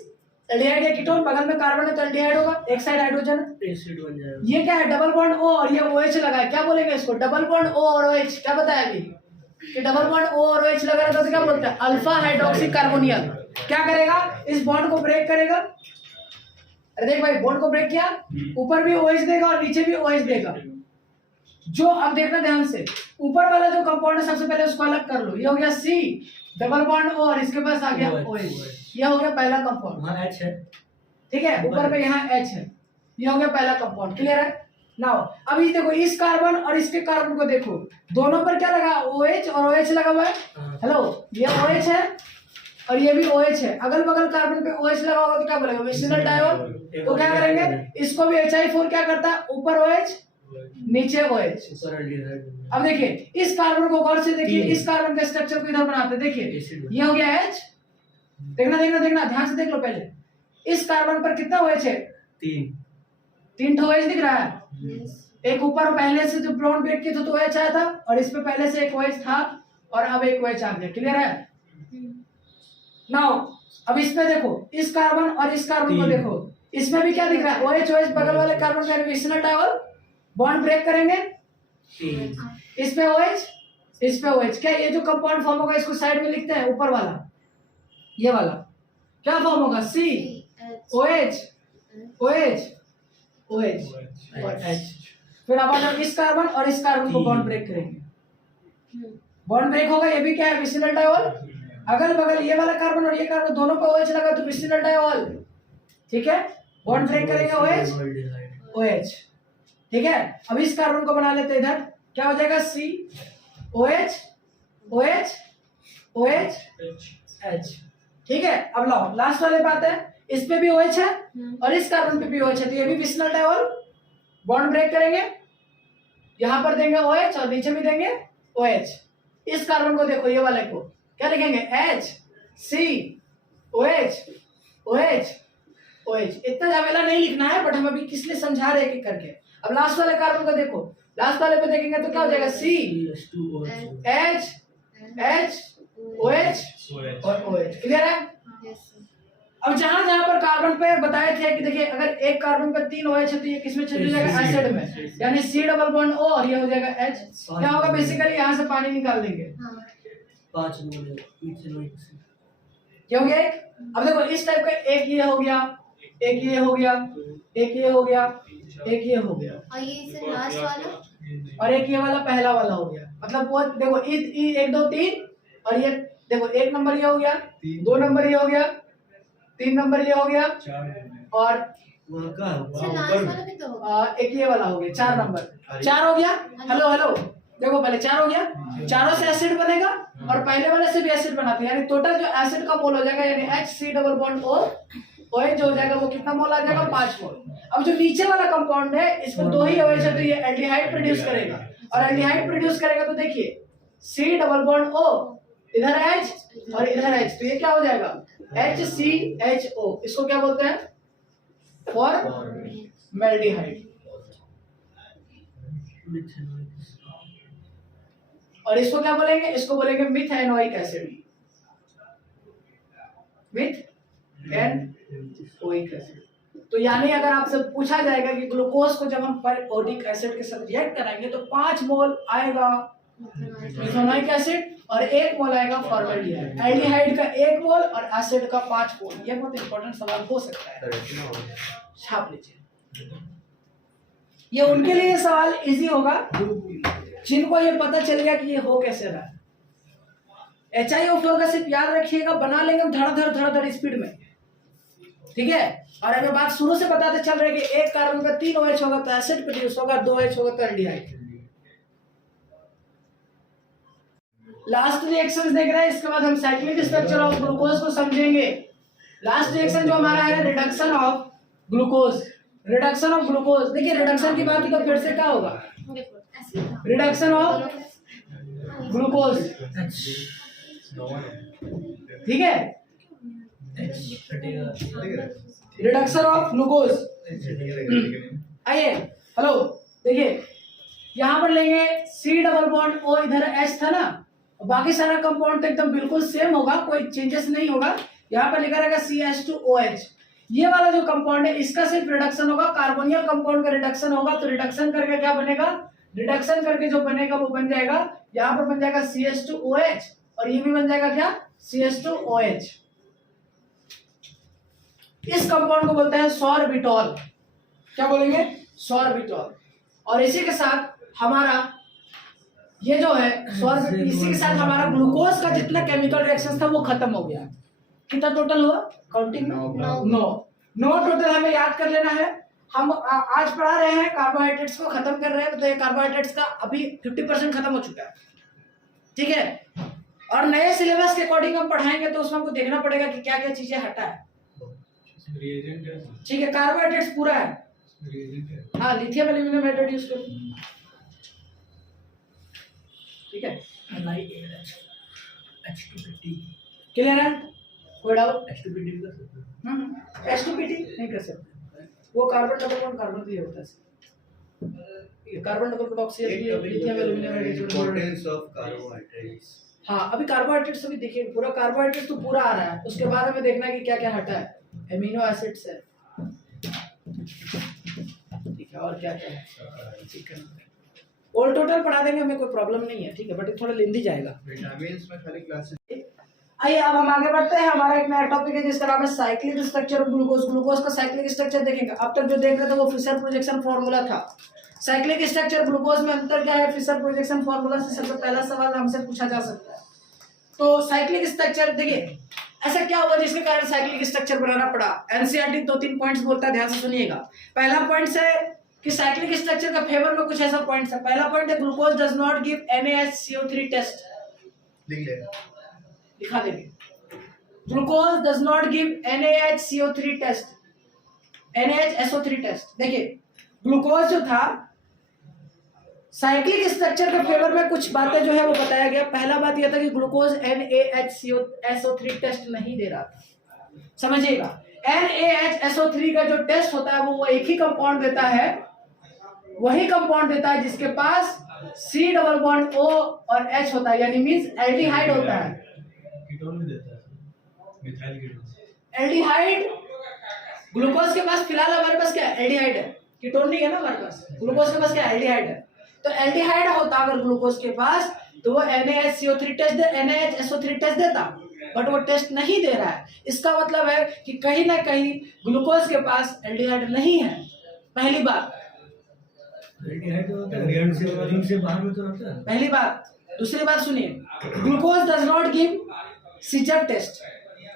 aldehyde या कीटोन, बगल में कार्बन है तो एल्डिहाइड होगा, एक साइड हाइड्रोजन, एसिड बन जाएगा। ये क्या है, डबल बॉन्ड O और ये OH लगा है, क्या बोलेंगे इसको, डबल बॉन्ड O और OH, क्या बताया अभी कि डबल बॉन्ड O और OH लगा रहता तो क्या बोलते हैं, अल्फा हाइड्रोक्सी कार्बोनियल। क्या करेगा, इस बॉन्ड को ब्रेक करेगा, अरे देख भाई, बॉन्ड को ब्रेक किया, ऊपर भी OH देगा और नीचे भी OH देगा। जो अब देखना ध्यान से, ऊपर वाला जो कंपाउंड है सबसे पहले उसको अलग कर लो, ये हो गया C डबल बॉन्ड O और इसके पास आ गया OH, ये हो गया पहला कंपाउंड, वहाँ H है, ठीक है, ऊपर पे यहाँ H है, ये हो गया पहला कंपाउंड। क्लियर है। नाउ अब ये देखो, इस कार्बन और इसके कार्बन को देखो, दोनों पर क्या लगा, OH और OH लगा हुआ है। हेलो, ये OH है और ये भी OH है, अगल बगल कार्बन पे OH लगा होगा तो क्या बोलेगा, विसिनल डाइऑल। तो क्या करेंगे, इसको भी HI4 क्या करता है, ऊपर OH नीचे OH। अब देखिए इस कार्बन को गौर से देखिए, इस कार्बन का स्ट्रक्चर को इधर बनाते हैं, देखिए ये हो गया H, देखना ध्यान से देख लो पहले, इस कार्बन पर कितना OH है, 3 OH दिख रहा है। एक ऊपर पहले से जो बॉन्ड ब्रेक किया तो OH आया था, और इस पे पहले से एक OH था और अब एक OH आ गया। क्लियर है। नाउ अब इसमें देखो, इस कार्बन और इस कार्बन को देखो, इसमें भी क्या दिख रहा है, OH OH बगल वाले कार्बन का विसिनल डाइऑल, बॉन्ड ब्रेक करेंगे, इस पे OH इस पे OH, क्या ये जो कंपाउंड फॉर्म होगा इसको साइड में लिखते हैं, ऊपर वाला ये वाला क्या फॉर्म होगा, C OH OH OH और H। फिर अब हम इस कार्बन और इस कार्बन को बॉन्ड ब्रेक करेंगे, बॉन्ड ब्रेक होगा। ये भी क्या है, विसिनल डाइऑल। अगल बगल ये वाला कार्बन और ये कार्बन दोनों पे OH लगा तो विसिनल डाइऑल, ठीक है। बॉन्ड ब्रेक करेंगे OH, ठीक है। अब इस कार्बन को बना लेते हैं, इधर क्या हो जाएगा, COH OH OH H, ठीक है। अब लाओ लास्ट वाले बात है, इस पे भी OH है और इस कार्बन पे भी OH है, तो ये भी विसिनल डाइऑल। बॉन्ड ब्रेक करेंगे, यहां पर देंगे OH और नीचे भी देंगे OH। इस कार्बन को देखो, ये वाले को क्या लिखेंगे, H C OH OH OH। इतना झमेला नहीं लिखना है, बट हम अभी किस लिए समझा रहे हैं एक करके। अब लास्ट वाले कार्बन को देखो, लास्ट वाले पे देखेंगे तो क्या हो जाएगा, CH H OH और OH। क्लियर है। अब जहां जहां पर कार्बन पे बताए थे कि देखिए अगर एक कार्बन पे 3 OH है तो ये किसमें चले जाएगा, एसिड में, यानी C डबल बॉन्ड O और ये हो जाएगा H। क्या होगा, बेसिकली यहाँ से पानी निकाल देंगे, 5 मोल मिथेनॉइक एसिड। क्या हो गया एक। अब देखो इस टाइप का एक ये हो गया, एक ये हो गया, एक ये हो गया, एक ये हो गया, और ये इसे लास्ट वाला और एक ये वाला पहला वाला हो गया। मतलब वो देखो 1 2 3 और ये देखो 1 नंबर ये हो गया, 2 नंबर ये हो गया, 3 नंबर ये हो गया और वहाँ का अच्छा लास्ट वाला भी तो होगा। एक ये वाला हो गया, 4 नंबर, 4 हो गया। हेलो हेलो देखो, पहले 4 हो गया, चारों से एसिड बनेगा और पहले वाले से भी एसिड बनाते हैं, यानी टोटल जो एसिड का मोल हो जाएगा, यानी HC double bond O OH जो हो जाएगा वो कितना मोल आ जाएगा, 5 मोल। अब जो नीचे वाला कंपाउंड है इसमें 2 ही OH है तो ये एल्डिहाइड प्रोड्यूस करेगा, और एल्डिहाइड प्रोड्यूस करेगा तो देखिए C डबल बॉन्ड O, इधर H और इधर H, तो ये क्या हो जाएगा, HCHO। इसको क्या बोलते हैं, फॉर्मेल्डिहाइड। और इसको क्या बोलेंगे, इसको बोलेंगे मिथेनोइक एसिड, मिथेनोइक एसिड। तो यानी अगर आपसे पूछा जाएगा कि ग्लूकोज को जब हम परओडिक एसिड के साथ रिएक्ट कराएंगे तो 5 मोल आएगा मिथेनोइक एसिड और 1 मोल आएगा फॉर्मेल्डिहाइड। एल्डिहाइड का 1 मोल और एसिड का 5 मोल। ये बहुत इंपॉर्टेंट सवाल हो सकता है, छाप लीजिए। ये उनके लिए सवाल इजी होगा जिनको ये पता चल गया कि ये हो कैसे रहा है। HiO4 का सिर्फ याद रखिएगा, बना लेंगे धड़ाधड़ स्पीड में, ठीक है। और अगर बात शुरू से बताते चल रहे कि एक कार्बन का 3 OH होगा तो एसिड प्रोड्यूस होगा, 2 H होगा तो एल्डिहाइड। लास्ट रिएक्शंस देख रहे हैं, इसके बाद हम साइक्लिक स्ट्रक्चर ऑफ ग्लूकोज को समझेंगे। लास्ट रिएक्शन जो हमारा है reduction of glucose, reduction of glucose. देखिए रिडक्शन की बात की तो फिर से क्या होगा, रिडक्शन ऑफ ग्लूकोज, ठीक है, रिडक्शन ऑफ ग्लूकोज। आइए हेलो देखिए, यहां पर लेंगे C डबल बॉन्ड O, इधर H था ना, और बाकी सारा कंपाउंड तो एकदम बिल्कुल सेम होगा, कोई चेंजेस नहीं होगा। यहाँ पर लिखा रहेगा CH2OH। ये वाला जो कंपाउंड है इसका सिर्फ रिडक्शन होगा, कार्बोनियल कंपाउंड का रिडक्शन होगा। तो रिडक्शन करके क्या बनेगा, रिडक्शन करके जो बनेगा वो बन जाएगा, यहाँ पर बन जाएगा CH2OH और ये भी बन जाएगा क्या, CH2OH। इस कंपाउंड को बोलते हैं सॉर्बिटॉल। क्या बोलेंगे, सॉर्बिटॉल। और इसी के साथ हमारा ये जो है इसी के साथ हमारा ग्लूकोज का जितना केमिकल रिएक्शन था वो खत्म हो गया। कितना टोटल हुआ, काउंटिंग नो टोटल हमें याद कर लेना है। हम आज पढ़ा रहे हैं कार्बोहाइड्रेट्स को खत्म कर रहे हैं, तो ये कार्बोहाइड्रेट्स का अभी 50% खत्म हो चुका है, ठीक है। और नए सिलेबस के अकॉर्डिंग हम पढ़ाएंगे तो उसमें हमको देखना पड़ेगा कि क्या क्या चीजें हटा है, ठीक है। कार्बोहाइड्रेट्स पूरा है, हाँ लिथियम एल्यूमिनियम हाइड्रेट यूज करो, ठीक है। क्लियर है, कोई डाउट, H2PT नहीं कर सकते, वो कार्बन डबल बॉन्ड कार्बन के लिए होता है, carbon double bond oxygen lithium aluminium hydrate. Importance of carbohydrates. हाँ अभी कार्बोहाइड्रेट्स अभी देखिए, पूरा कार्बोहाइड्रेट्स तो पूरा आ रहा है, उसके बाद हमें देखना है कि क्या क्या हटा है, एमिनो एसिड्स है, ठीक है, और क्या क्या है, ठीक है। ऑल टोटल पढ़ा देंगे, हमें कोई प्रॉब्लम नहीं है, ठीक है, बट थोड़ा लेंदी जाएगा। विटामिन्स में खाली क्लासेस आइए अब हम आगे बढ़ते हैं। हमारा एक नया टॉपिक है जिसका नाम है cyclic structure of glucose. Glucose का साइक्लिक स्ट्रक्चर देखेंगे। अब तक जो देख रहे थे वो फिशर प्रोजेक्शन फॉर्मूला था। साइक्लिक स्ट्रक्चर ग्लूकोज में अंतर क्या है फिशर प्रोजेक्शन फॉर्मूला से, सबसे पहला सवाल हमसे पूछा जा सकता है। तो साइक्लिक स्ट्रक्चर देखिए, ऐसा क्या हुआ जिसके कारण साइक्लिक स्ट्रक्चर बनाना पड़ा। एनसीईआरटी 2-3 पॉइंट्स बोलता है, ध्यान से सुनिएगा। पहला पॉइंट है कि साइक्लिक स्ट्रक्चर का फेवर में कुछ ऐसा पॉइंट्स है। पहला पॉइंट है glucose does not give NaHCO3 test. दिखा देंगे। Glucose does not give NaHCO3 test, NaHSO3 test. देखिए ग्लूकोज जो था साइक्लिक स्ट्रक्चर के फेवर में कुछ बातें जो है वो बताया गया। पहला बात यह था कि ग्लूकोज NaHCO3 टेस्ट नहीं दे रहा था। समझिएगा, NaHSO3 का जो टेस्ट होता है वो एक ही कंपाउंड देता है, वही कंपाउंड देता है जिसके पास C डबल बॉन्ड O और H होता है, यानी मींस एल्डिहाइड होता है। कीटोन भी देता है, मिथाइल कीटोन। एल्डिहाइड ग्लूकोज के पास फिलहाल हमारे पास क्या है, एल्डिहाइड है, कीटोन नहीं है ना हमारे पास। ग्लूकोज के पास क्या है, एल्डिहाइड है। तो एल्डिहाइड होता अगर ग्लूकोज के पास तो वो NaHCO3 टेस्ट NaHSO3 टेस्ट देता, बट वो टेस्ट नहीं दे रहा है। इसका मतलब है कि कहीं ना कहीं ग्लूकोज के पास एल्डिहाइड नहीं है, पहली बात। एल्डिहाइड होता है, रिएक्ट से रिंग से बाहर में तो रहता है, पहली बात। दूसरी बात सुनिए, glucose does not give Caesar test,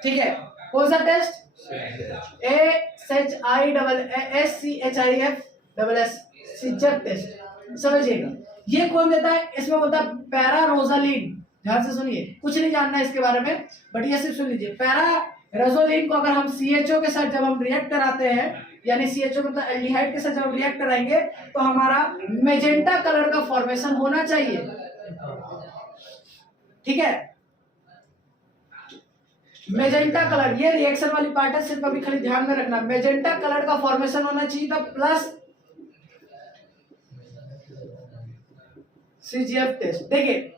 ठीक है। कौन सा टेस्ट, AHISCHIF सीजर टेस्ट, समझिएगा। ये कौन देता है, इसमें होता है पैरारोजालिन। ध्यान से सुनिए, कुछ नहीं जानना है इसके बारे में, बट ये सिर्फ सुन लीजिए। पैरारोजालिन को अगर हम CHO के साथ जब हम रिएक्ट कराते हैं, यानी CHO मतलब एल्डिहाइड के साथ जब हम रिएक्ट कराएंगे तो हमारा मेजेंटा कलर का फॉर्मेशन होना चाहिए, ठीक है। मेजेंटा कलर, ये रिएक्शन वाली पार्ट है, सिर्फ अभी खाली ध्यान में रखना। मेजेंटा कलर का फॉर्मेशन होना चाहिए था, प्लस CGF टेस्ट। देखिए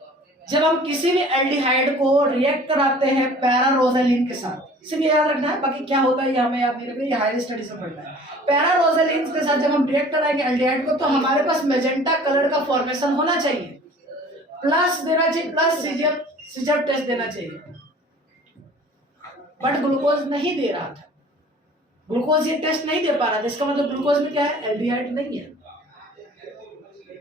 जब हम किसी भी एल्डिहाइड को रिएक्ट कराते हैं पैरारोजालिन के साथ, इसीलिए याद रखना है, बाकी क्या होता है ये हमें याद नहीं रखना, ये हायर स्टडीज में पढ़ना है। पैरारोजालिन के साथ जब हम रिएक्ट कराएंगे एल्डिहाइड को तो हमारे पास मेजेंटा कलर का फॉर्मेशन होना चाहिए, प्लस देना चाहिए, प्लस CGF टेस्ट देना चाहिए। बट ग्लूकोज नहीं दे रहा था, ग्लूकोज ये टेस्ट नहीं दे पा रहा था। इसका मतलब ग्लूकोज में क्या है, एल्डिहाइड नहीं है।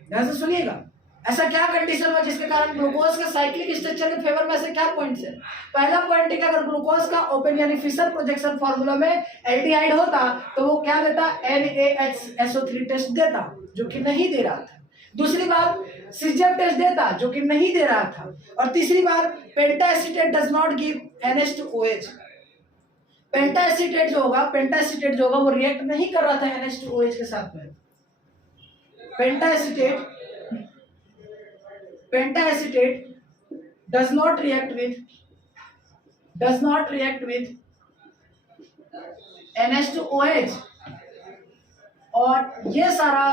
ध्यान से सुनिएगा, ऐसा क्या कंडीशन हुआ जिसके कारण ग्लूकोज का साइक्लिक स्ट्रक्चर के फेवर में ऐसे क्या पॉइंट्स है। पहला पॉइंट है कि अगर ग्लूकोज का ओपन यानी फिशर प्रोजेक्शन फार्मूला में एल्डिहाइड होता तो वो क्या देता, NaHSO3 टेस्ट देता, जो कि नहीं दे रहा था। दूसरी बात, CGF टेस्ट देता, जो कि नहीं दे रहा था। और तीसरी बार, पेंटाएसीटेट डज नॉट गिव NH2OH। पेंटाएसीटेट जो होगा वो रिएक्ट नहीं कर रहा था NH2OH के साथ में। पेंटाएसीटेट does not react with NH2OH। और ये सारा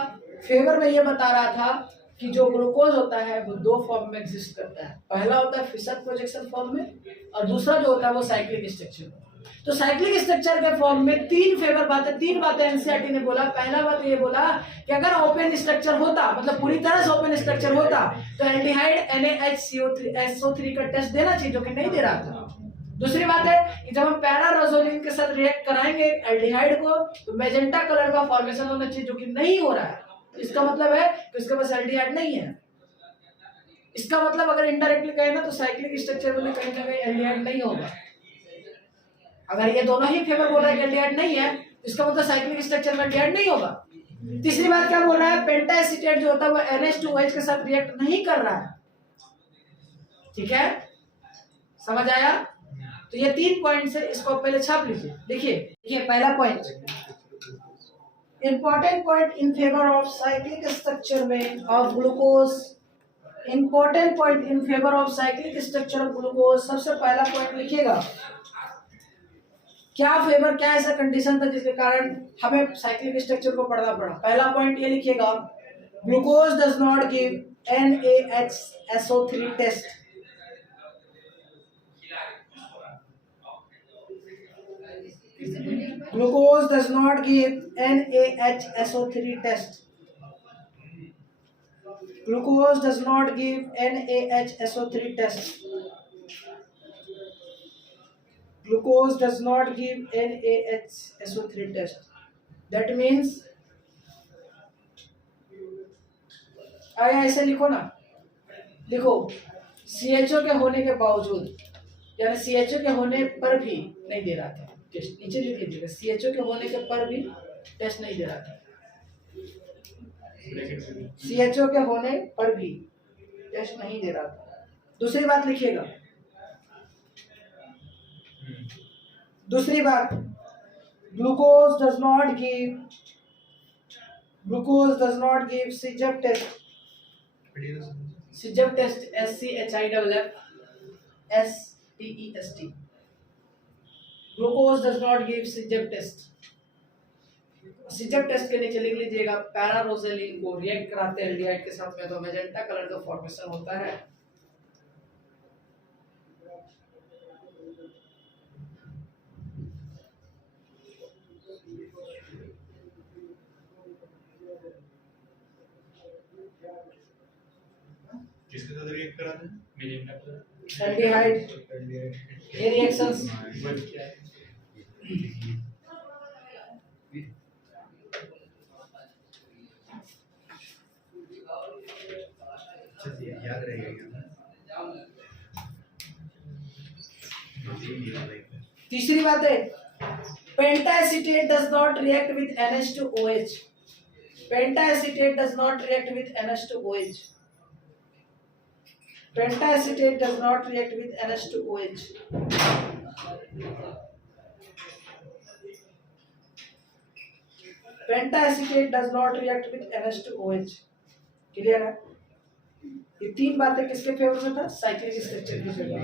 फेवर में ये बता रहा था कि जो ग्लूकोज होता है वो दो फॉर्म में एग्जिस्ट करता है। पहला होता है फिशर प्रोजेक्शन फॉर्म में, और दूसरा जो होता है वो साइक्लिक स्ट्रक्चर में। तो साइक्लिक स्ट्रक्चर के फॉर्म में तीन बातें एनसीईआरटी ने बोला। पहला बात ये बोला कि अगर ओपन स्ट्रक्चर होता, मतलब पूरी तरह से ओपन स्ट्रक्चर होता, तो एल्डिहाइड NaHCO3 का टेस्ट देना चाहिए, जो कि नहीं दे रहा था। दूसरी बात है कि जब हम पैरारोजालिन के साथ रिएक्ट कराएंगे एल्डिहाइड को तो मेजेंटा कलर का फॉर्मेशन होना चाहिए, जो कि नहीं हो रहा है। इसका मतलब है कि उसके पास एल्डिहाइड नहीं है। इसका मतलब अगर इनडायरेक्टली कहें ना तो साइक्लिक स्ट्रक्चर में कहीं ना कहीं एल्डिहाइड नहीं होगा। अगर ये दोनों ही फेवर बोल रहा है कि एल्डिहाइड नहीं है, इसका मतलब साइक्लिक स्ट्रक्चर में एल्डिहाइड नहीं होगा। तीसरी बात क्या बोल रहा है, पेंटाएसीटेट जो होता है वो NH2OH के साथ रिएक्ट नहीं कर रहा है। ठीक है, समझ आया? तो ये 3 पॉइंट्स है, इसको पहले छाप लीजिए। देखिए पहला point, important point in favour of cyclic structure में of glucose. Important point in favour of cyclic structure of glucose. सबसे पहला पॉइंट लिखिएगा, क्या फेवर, क्या ऐसा कंडीशन था जिसके कारण हमें साइक्लिक स्ट्रक्चर को पढ़ना पड़ा। पहला पॉइंट ये लिखिएगा, glucose does not give NaHSO3 test. Glucose does not give NaHSO3 test. Glucose does not give NaHSO3 test. Glucose does not give NaHSO3 test. That means आया ऐसे लिखो ना, लिखो CHO के होने के बावजूद, यानी CHO के होने पर भी नहीं दे रहा था टेस्ट, नीचे लिख लीजिएगा CHO के होने के पर भी टेस्ट नहीं दे रहा था, CHO के होने पर भी टेस्ट नहीं दे रहा था। दूसरी बात लिखिएगा, दूसरी बात, glucose does not give Schiff test, Schiff test SCHIFFTEST, glucose does not give Schiff test. Schiff test के नीचे लिख लीजिएगा पैरारोजेलिन को रिएक्ट कराते हैं एल्डिहाइड के साथ में तो मैजेंटा कलर का फॉर्मेशन होता है। किसके साथ रिएक्ट कराते हैं? एल्डिहाइड ये रिएक्शंस याद रहेगा। तीसरी बात है pentaacetate does not react with NH2OH, pentaacetate does not react with NH2OH, pentaacetate does not react with NH2OH। Pentaacetate does not react with NH2OH। Clear है? ये तीन बातें किसके फेवर में था? साइक्लिक स्ट्रक्चर की फेवर।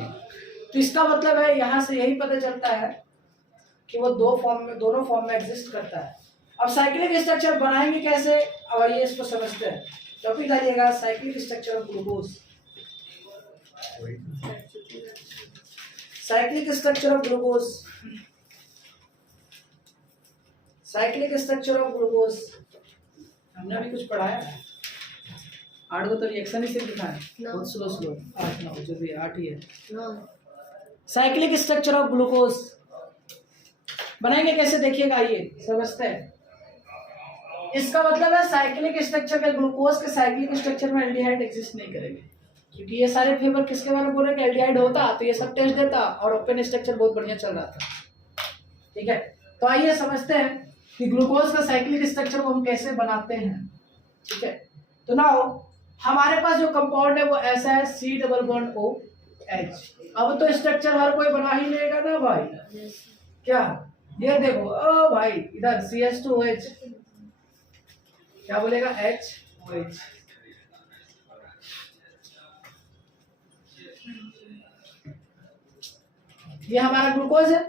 तो इसका मतलब है यहाँ से यही पता चलता है कि वो दोनों फॉर्म में एग्जिस्ट करता है। अब साइक्लिक स्ट्रक्चर बनाएंगे कैसे, अब आइए इसको समझते हैं। टॉपिक डालिएगा cyclic structure of glucose, cyclic structure of glucose, cyclic structure of glucose हमने अभी कुछ पढ़ाया, 8 को तो रिएक्शन ही सिर्फ दिखाया, बहुत स्लो 8 9 जो भी 8 ही है। साइक्लिक स्ट्रक्चर ऑफ ग्लूकोज बनाएंगे कैसे देखिएगा, आइए समझते हैं। इसका मतलब है साइक्लिक स्ट्रक्चर के ग्लूकोज के साइक्लिक स्ट्रक्चर में एल्डिहाइड एग्जिस्ट नहीं करेंगे, क्योंकि ये सारे फेवर किसके बारे में बोल रहे हैं कि एल्डिहाइड होता तो ये सब टेस्ट देता और ओपन स्ट्रक्चर बहुत बढ़िया चल रहा था। ठीक है, तो आइए समझते हैं कि ग्लूकोज का साइक्लिक स्ट्रक्चर को हम कैसे बनाते हैं। ठीक है, तो नाउ हमारे पास जो कंपाउंड है वो ऐसा है C++OH। अब तो स्ट्रक्चर हर कोई बना ही लेगा ना भाई, क्या ये देखो, ओ भाई इधर CH2OH क्या बोलेगा, HOH। ये हमारा ग्लूकोज है।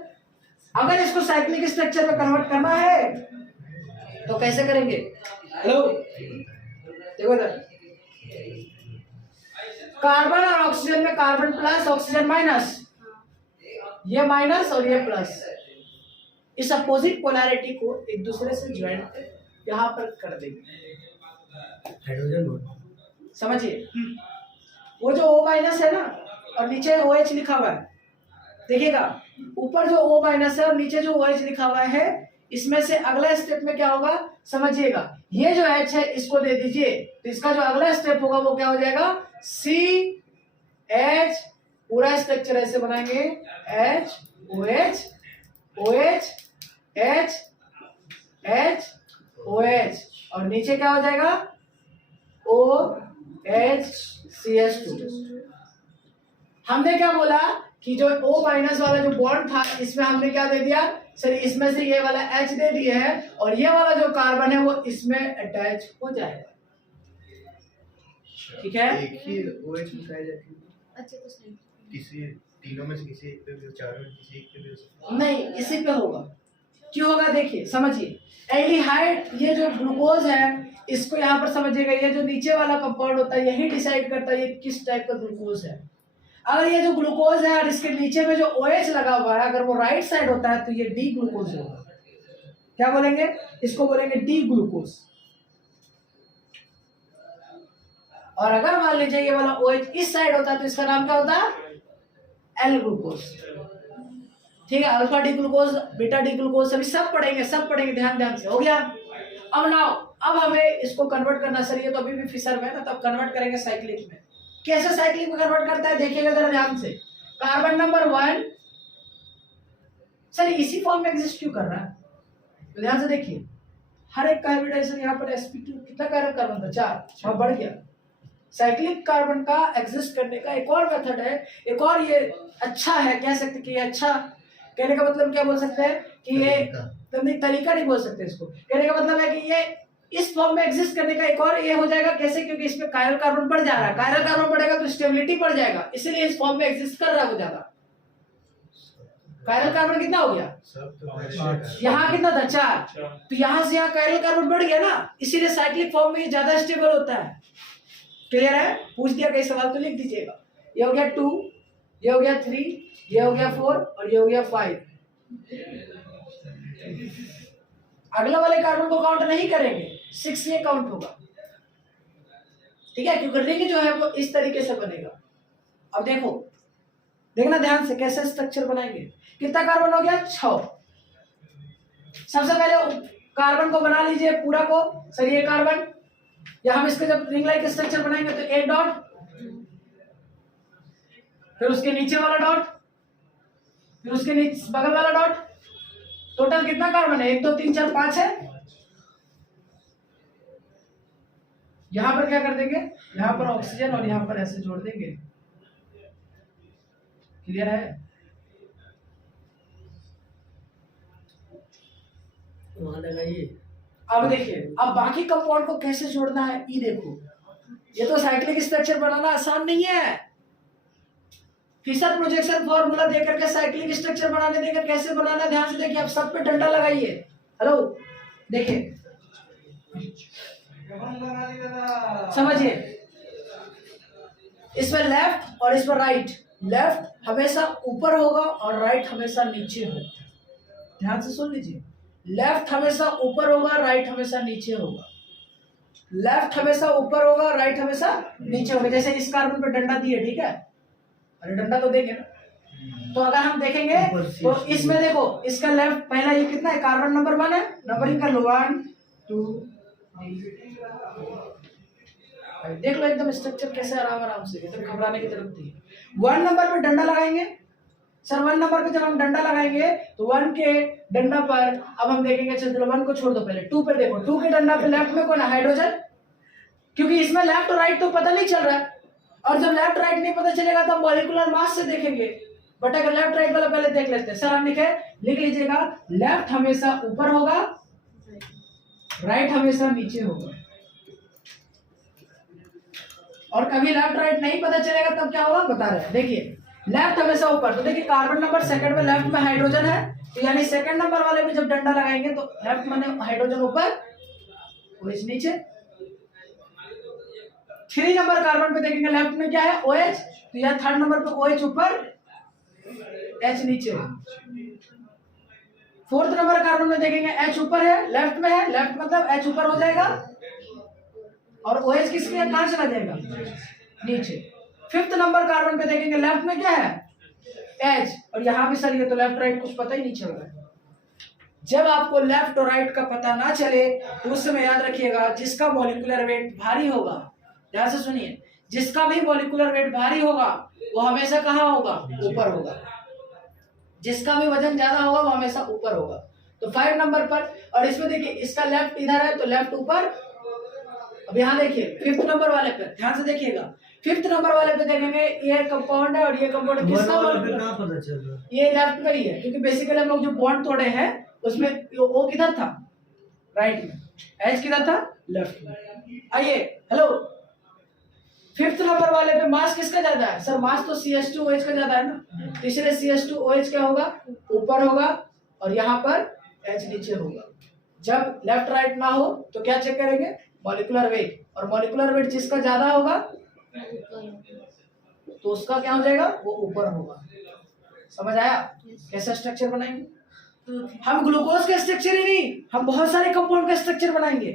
अगर इसको साइक्लिक स्ट्रक्चर में कन्वर्ट करना है तो कैसे करेंगे? हेलो देखो इधर, कार्बन और ऑक्सीजन में कार्बन प्लस ऑक्सीजन माइनस, ये माइनस और ये प्लस, इस अपोजिट पोलैरिटी को एक दूसरे से ज्वाइंट यहाँ पर कर देंगे। हाइड्रोजन बॉन्ड समझिए, वो जो O- है ना और नीचे OH लिखा हुआ है, देखिएगा ऊपर जो O- है और नीचे जो OH लिखा हुआ है, इसमें से अगला स्टेप में क्या होगा समझिएगा, ये जो H है इसको दे दीजिए, तो इसका जो अगला स्टेप होगा वो क्या हो जाएगा, CH, पूरा स्ट्रक्चर ऐसे बनाएंगे H OH OH H H OH और नीचे क्या हो जाएगा OH CH2। हमने क्या बोला कि जो O- वाला जो बॉन्ड था इसमें हमने क्या दे दिया सर, इसमें से ये वाला H दे दिया है और ये वाला जो कार्बन है वो इसमें अटैच हो जाएगा। ठीक है, एक ही OH मिसाइल जाती है, अच्छा कुछ नहीं। किसी तीनों में से किसी एक पे भी, चारों में किसी एक पे भी हो सकता नहीं इसी पे होगा। क्यों होगा देखिए समझिए, एल्डिहाइड ये जो ग्लूकोज है इसको यहाँ पर समझिएगा, ये जो नीचे वाला कंपाउंड होता है यही डिसाइड करता है ये किस टाइप का ग्लूकोज है। अगर ये जो ग्लूकोज है और इसके नीचे में जो OH लगा हुआ है अगर वो राइट साइड होता है तो ये डी ग्लूकोज होगा। क्या बोलेंगे इसको, बोलेंगे डी ग्लूकोज। और अगर मान लीजिए ये वाला OH इस साइड होता है तो इसका नाम क्या होता है, एल ग्लूकोज। ठीक है, alpha D glucose, beta D glucose सभी सब पढ़ेंगे ध्यान से। हो गया। अब नाउ अब हमें इसको कन्वर्ट करना सर, ये तो अभी भी फिशर में है ना, तब कन्वर्ट करेंगे साइक्लिक में। कैसे साइक्लिक में कन्वर्ट करता है देखिएगा जरा ध्यान से। कार्बन नंबर 1 सर इसी फॉर्म में एग्जिस्ट क्यों कर रहा है, तो ध्यान से देखिए। हर एक का हाइब्रिडाइजेशन यहाँ पर sp2 कितना कार्बन था 4 बढ़ गया। साइक्लिक कार्बन का एग्जिस्ट करने का एक और मेथड है, एक और ये अच्छा है, कह सकते कि ये अच्छा, कहने का मतलब क्या बोल सकते हैं कि ये तरीका नहीं बोल सकते इसको, कहने का मतलब है कि ये इस फॉर्म में एग्जिस्ट करने का एक और ये हो जाएगा। कैसे, क्योंकि इसमें कायरल कार्बन बढ़ जा रहा है, कायरल कार्बन बढ़ेगा तो स्टेबिलिटी बढ़ जाएगा, इसीलिए इस फॉर्म में एग्जिस्ट कर रहा है वो ज्यादा। कायरल कार्बन कितना हो गया, यहाँ कितना था 4, तो यहाँ से यहाँ कायरल कार्बन बढ़ गया ना, इसीलिए साइक्लिक फॉर्म में ये ज्यादा स्टेबल होता है। क्लियर है, पूछ दिया कई सवाल तो लिख दीजिएगा। ये हो गया 2, ये हो गया 3, ये हो गया 4 और ये हो गया 5। अगला वाले कार्बन को काउंट नहीं करेंगे, 6 ये काउंट होगा, ठीक है, क्योंकि रिंग जो है वो इस तरीके से बनेगा। अब देखो, देखना ध्यान से कैसे स्ट्रक्चर बनाएंगे। कितना कार्बन हो गया 6। सबसे पहले कार्बन को बना लीजिए पूरा को, सर ये कार्बन, या हम इसके जब रिंग लाइक स्ट्रक्चर बनाएंगे तो एक डॉट, फिर उसके नीचे वाला डॉट, फिर उसके नीचे बगल वाला डॉट। टोटल कितना कार्बन है, 1 2 3 4 5 है। यहां पर क्या कर देंगे, यहां पर ऑक्सीजन और यहां पर ऐसे जोड़ देंगे। क्लियर है, वहां लगाइए। अब देखिए, अब बाकी कंपाउंड को कैसे जोड़ना है, ये देखो। ये तो साइक्लिक स्ट्रक्चर बनाना आसान नहीं है। फिशर प्रोजेक्शन फॉर्मूला देकर के साइक्लिक स्ट्रक्चर बनाने देकर कैसे बनाना है, ध्यान से देखिए। अब सब पे डंडा लगाइए। हेलो, देखिए, समझिए, इसमें लेफ्ट और इसमें राइट। लेफ्ट हमेशा ऊपर होगा और राइट हमेशा नीचे होगा। ध्यान से सुन लीजिए, लेफ्ट हमेशा ऊपर होगा, राइट हमेशा नीचे होगा। लेफ्ट हमेशा ऊपर होगा, राइट हमेशा नीचे होगा। जैसे इस कार्बन पे डंडा दिए, ठीक है, अरे डंडा तो देंगे ना। तो अगर हम देखेंगे तो इसमें देखो, इसका लेफ्ट पहला ये कितना है, कार्बन नंबर 1 है, नंबरिंग कर लो 1 2 3। देख लो एकदम स्ट्रक्चर कैसे आराम से, एकदम घबराने की जरूरत नहीं है। 1 नंबर पे डंडा लगाएंगे सर। 1 नंबर पे जब हम डंडा लगाएंगे तो 1 के डंडा पर अब हम देखेंगे, चलो 1 को छोड़ दो, पहले 2 पे देखो। 2 के डंडा पे लेफ्ट में कौन है, हाइड्रोजन, क्योंकि इसमें लेफ्ट और राइट तो पता नहीं चल रहा है। और जब लेफ्ट राइट नहीं पता चलेगा तो हम मॉलिक्यूलर मास से देखेंगे। बट अगर लेफ्ट राइट वाला पहले देख लेते हैं। सर हम लिख लीजिएगा, लेफ्ट हमेशा ऊपर होगा, राइट हमेशा नीचे होगा। और कभी लेफ्ट राइट नहीं पता चलेगा तब क्या होगा, बता रहे हैं। देखिए, लेफ्ट हमेशा ऊपर, तो देखिए कार्बन नंबर सेकंड में लेफ्ट में हाइड्रोजन है, तो यानी सेकंड नंबर वाले में जब डंडा लगाएंगे तो लेफ्ट माने हाइड्रोजन ऊपर, OH नीचे। 3 नंबर कार्बन पे देखेंगे, लेफ्ट में क्या है, OH, तो यहाँ 3rd नंबर पे OH ऊपर, H नीचे। 4th नंबर कार्बन में देखेंगे H ऊपर है, लेफ्ट में है, लेफ्ट मतलब H ऊपर हो जाएगा और OH किसके कहां चला जाएगा, नीचे। 5th नंबर कार्बन पे देखेंगे, लेफ्ट में क्या है, H, और यहाँ भी सर ये तो लेफ्ट राइट कुछ पता ही नहीं चल रहा है। जब आपको लेफ्ट और राइट का पता ना चले तो उस समय याद रखिएगा, जिसका मॉलिक्यूलर वेट भारी होगा, ध्यान से सुनिए, जिसका भी मॉलिक्यूलर वेट भारी होगा वो हमेशा कहाँ होगा, ऊपर होगा। जिसका भी वजन ज्यादा होगा वो हमेशा ऊपर होगा। तो 5 नंबर पर, और इसमें देखिए इसका लेफ्ट इधर है तो लेफ्ट ऊपर। अब यहाँ देखिए 5th नंबर वाले पे ध्यान से देखिएगा, 5th नंबर वाले पे देखेंगे ये कंपाउंड है और ये कंपाउंड किसका पता चल रहा है, ये लेफ्ट में ही है, क्योंकि बेसिकली हम लोग जो बॉन्ड तोड़े हैं उसमें वो किधर था, राइट में, H किधर था, लेफ्ट में। आइए, हेलो, 5th नंबर वाले पे मास किसका ज्यादा है, सर मास तो CH2OH का ज्यादा है ना, तो इसलिए CH2OH क्या होगा, ऊपर होगा और यहाँ पर H नीचे होगा। जब लेफ्ट राइट ना हो तो क्या चेक करेंगे, मॉलिक्यूलर वेट, और मॉलिक्यूलर वेट जिसका ज्यादा होगा तो उसका क्या हो जाएगा, वो ऊपर होगा। समझ आया कैसा स्ट्रक्चर बनाएंगे। हम ग्लूकोज का स्ट्रक्चर ही नहीं, हम बहुत सारे कंपाउंड का स्ट्रक्चर बनाएंगे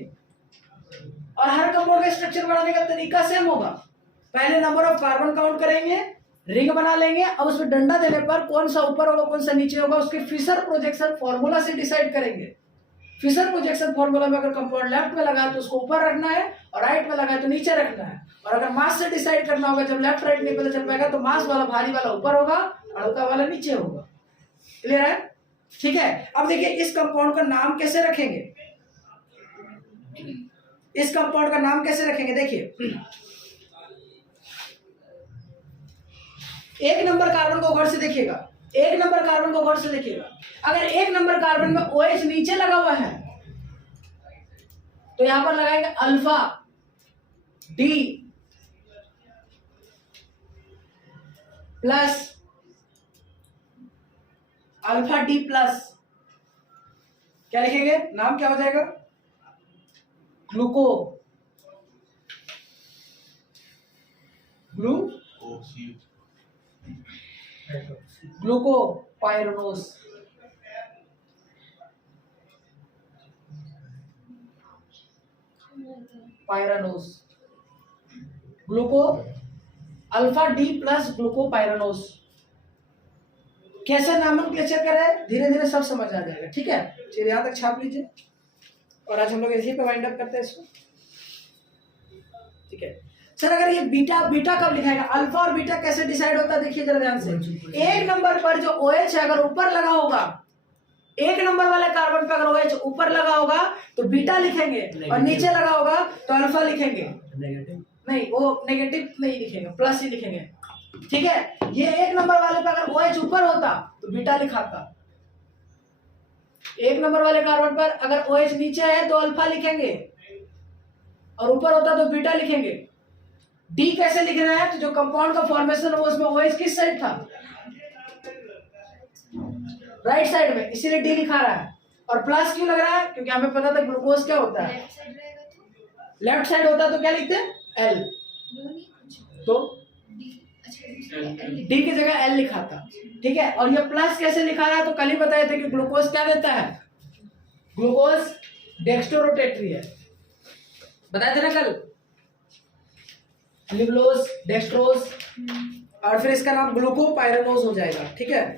और हर कंपाउंड का स्ट्रक्चर बनाने का तरीका सेम होगा। पहले नंबर ऑफ कार्बन काउंट करेंगे, रिंग बना लेंगे और उसमें डंडा देने पर कौन सा ऊपर होगा कौन सा नीचे होगा उसके फिशर प्रोजेक्शन फॉर्मूला से डिसाइड करेंगे। फिशर प्रोजेक्शन फॉर्मूला में अगर कंपाउंड लेफ्ट में लगा है तो उसको ऊपर रखना है और राइट में लगा है तो नीचे रखना है। और अगर मास से डिसाइड करना होगा, जब लेफ्ट राइट नहीं पता चल पाएगा तो मास वाला भारी वाला ऊपर होगा और हल्का वाला नीचे होगा। क्लियर है? ठीक है। अब देखिए इस कंपाउंड का नाम कैसे रखेंगे, इस कंपाउंड का नाम कैसे रखेंगे। देखिए एक नंबर कार्बन को गौर से देखिएगा, एक नंबर कार्बन को गौर से देखिएगा। अगर एक नंबर कार्बन में OH नीचे लगा हुआ है तो यहां पर लगाएंगे alpha D plus, alpha D plus, क्या लिखेंगे, नाम क्या हो जाएगा, ग्लूको, ग्लूको पायरनोस, पायरानोस, ग्लूको अल्फा D प्लस ग्लूको पायरानोस। कैसे नामनक्लेचर करें, धीरे धीरे सब समझ आ जाएगा। ठीक है, चलिए यहां तक छाप लीजिए और आज हम लोग इसी पे वाइंड अप करते हैं इसको। ठीक है सर, अगर ये बीटा, बीटा कब लिखाएगा, अल्फा और बीटा कैसे डिसाइड होता है देखिए जरा ध्यान से। एक नंबर पर जो OH है अगर ऊपर लगा होगा, एक नंबर वाले कार्बन पर अगर OH ऊपर लगा होगा तो बीटा लिखेंगे और नीचे लगा होगा तो अल्फा लिखेंगे। नहीं, वो नेगेटिव नहीं लिखेंगे, प्लस ही लिखेंगे। ठीक है, ये एक नंबर वाले पर अगर OH ऊपर होता तो बीटा लिखाता, एक नंबर वाले कार्बन पर अगर OH नीचे है तो अल्फा लिखेंगे और ऊपर होता तो बीटा लिखेंगे। डी कैसे लिखना है, तो जो कंपाउंड का फॉर्मेशन है वो उसमें OH किस साइड था, राइट साइड में, इसीलिए डी लिखा रहा है। और प्लस क्यों लग रहा है, क्योंकि हमें पता था ग्लूकोज क्या होता है, लेफ्ट साइड होता तो क्या लिखते हैं, एल, तो डी की जगह एल लिखा था। ठीक है, और ये प्लस कैसे लिखा रहा है, तो कल ही बताए थे कि ग्लूकोज क्या देता है, ग्लूकोज डेक्स्ट्रोरोटेटरी है, बताए थे ना कल, लिबलोज, डेक्स्ट्रोज, और फिर इसका नाम ग्लूकोपाइरानोज हो जाएगा। ठीक है।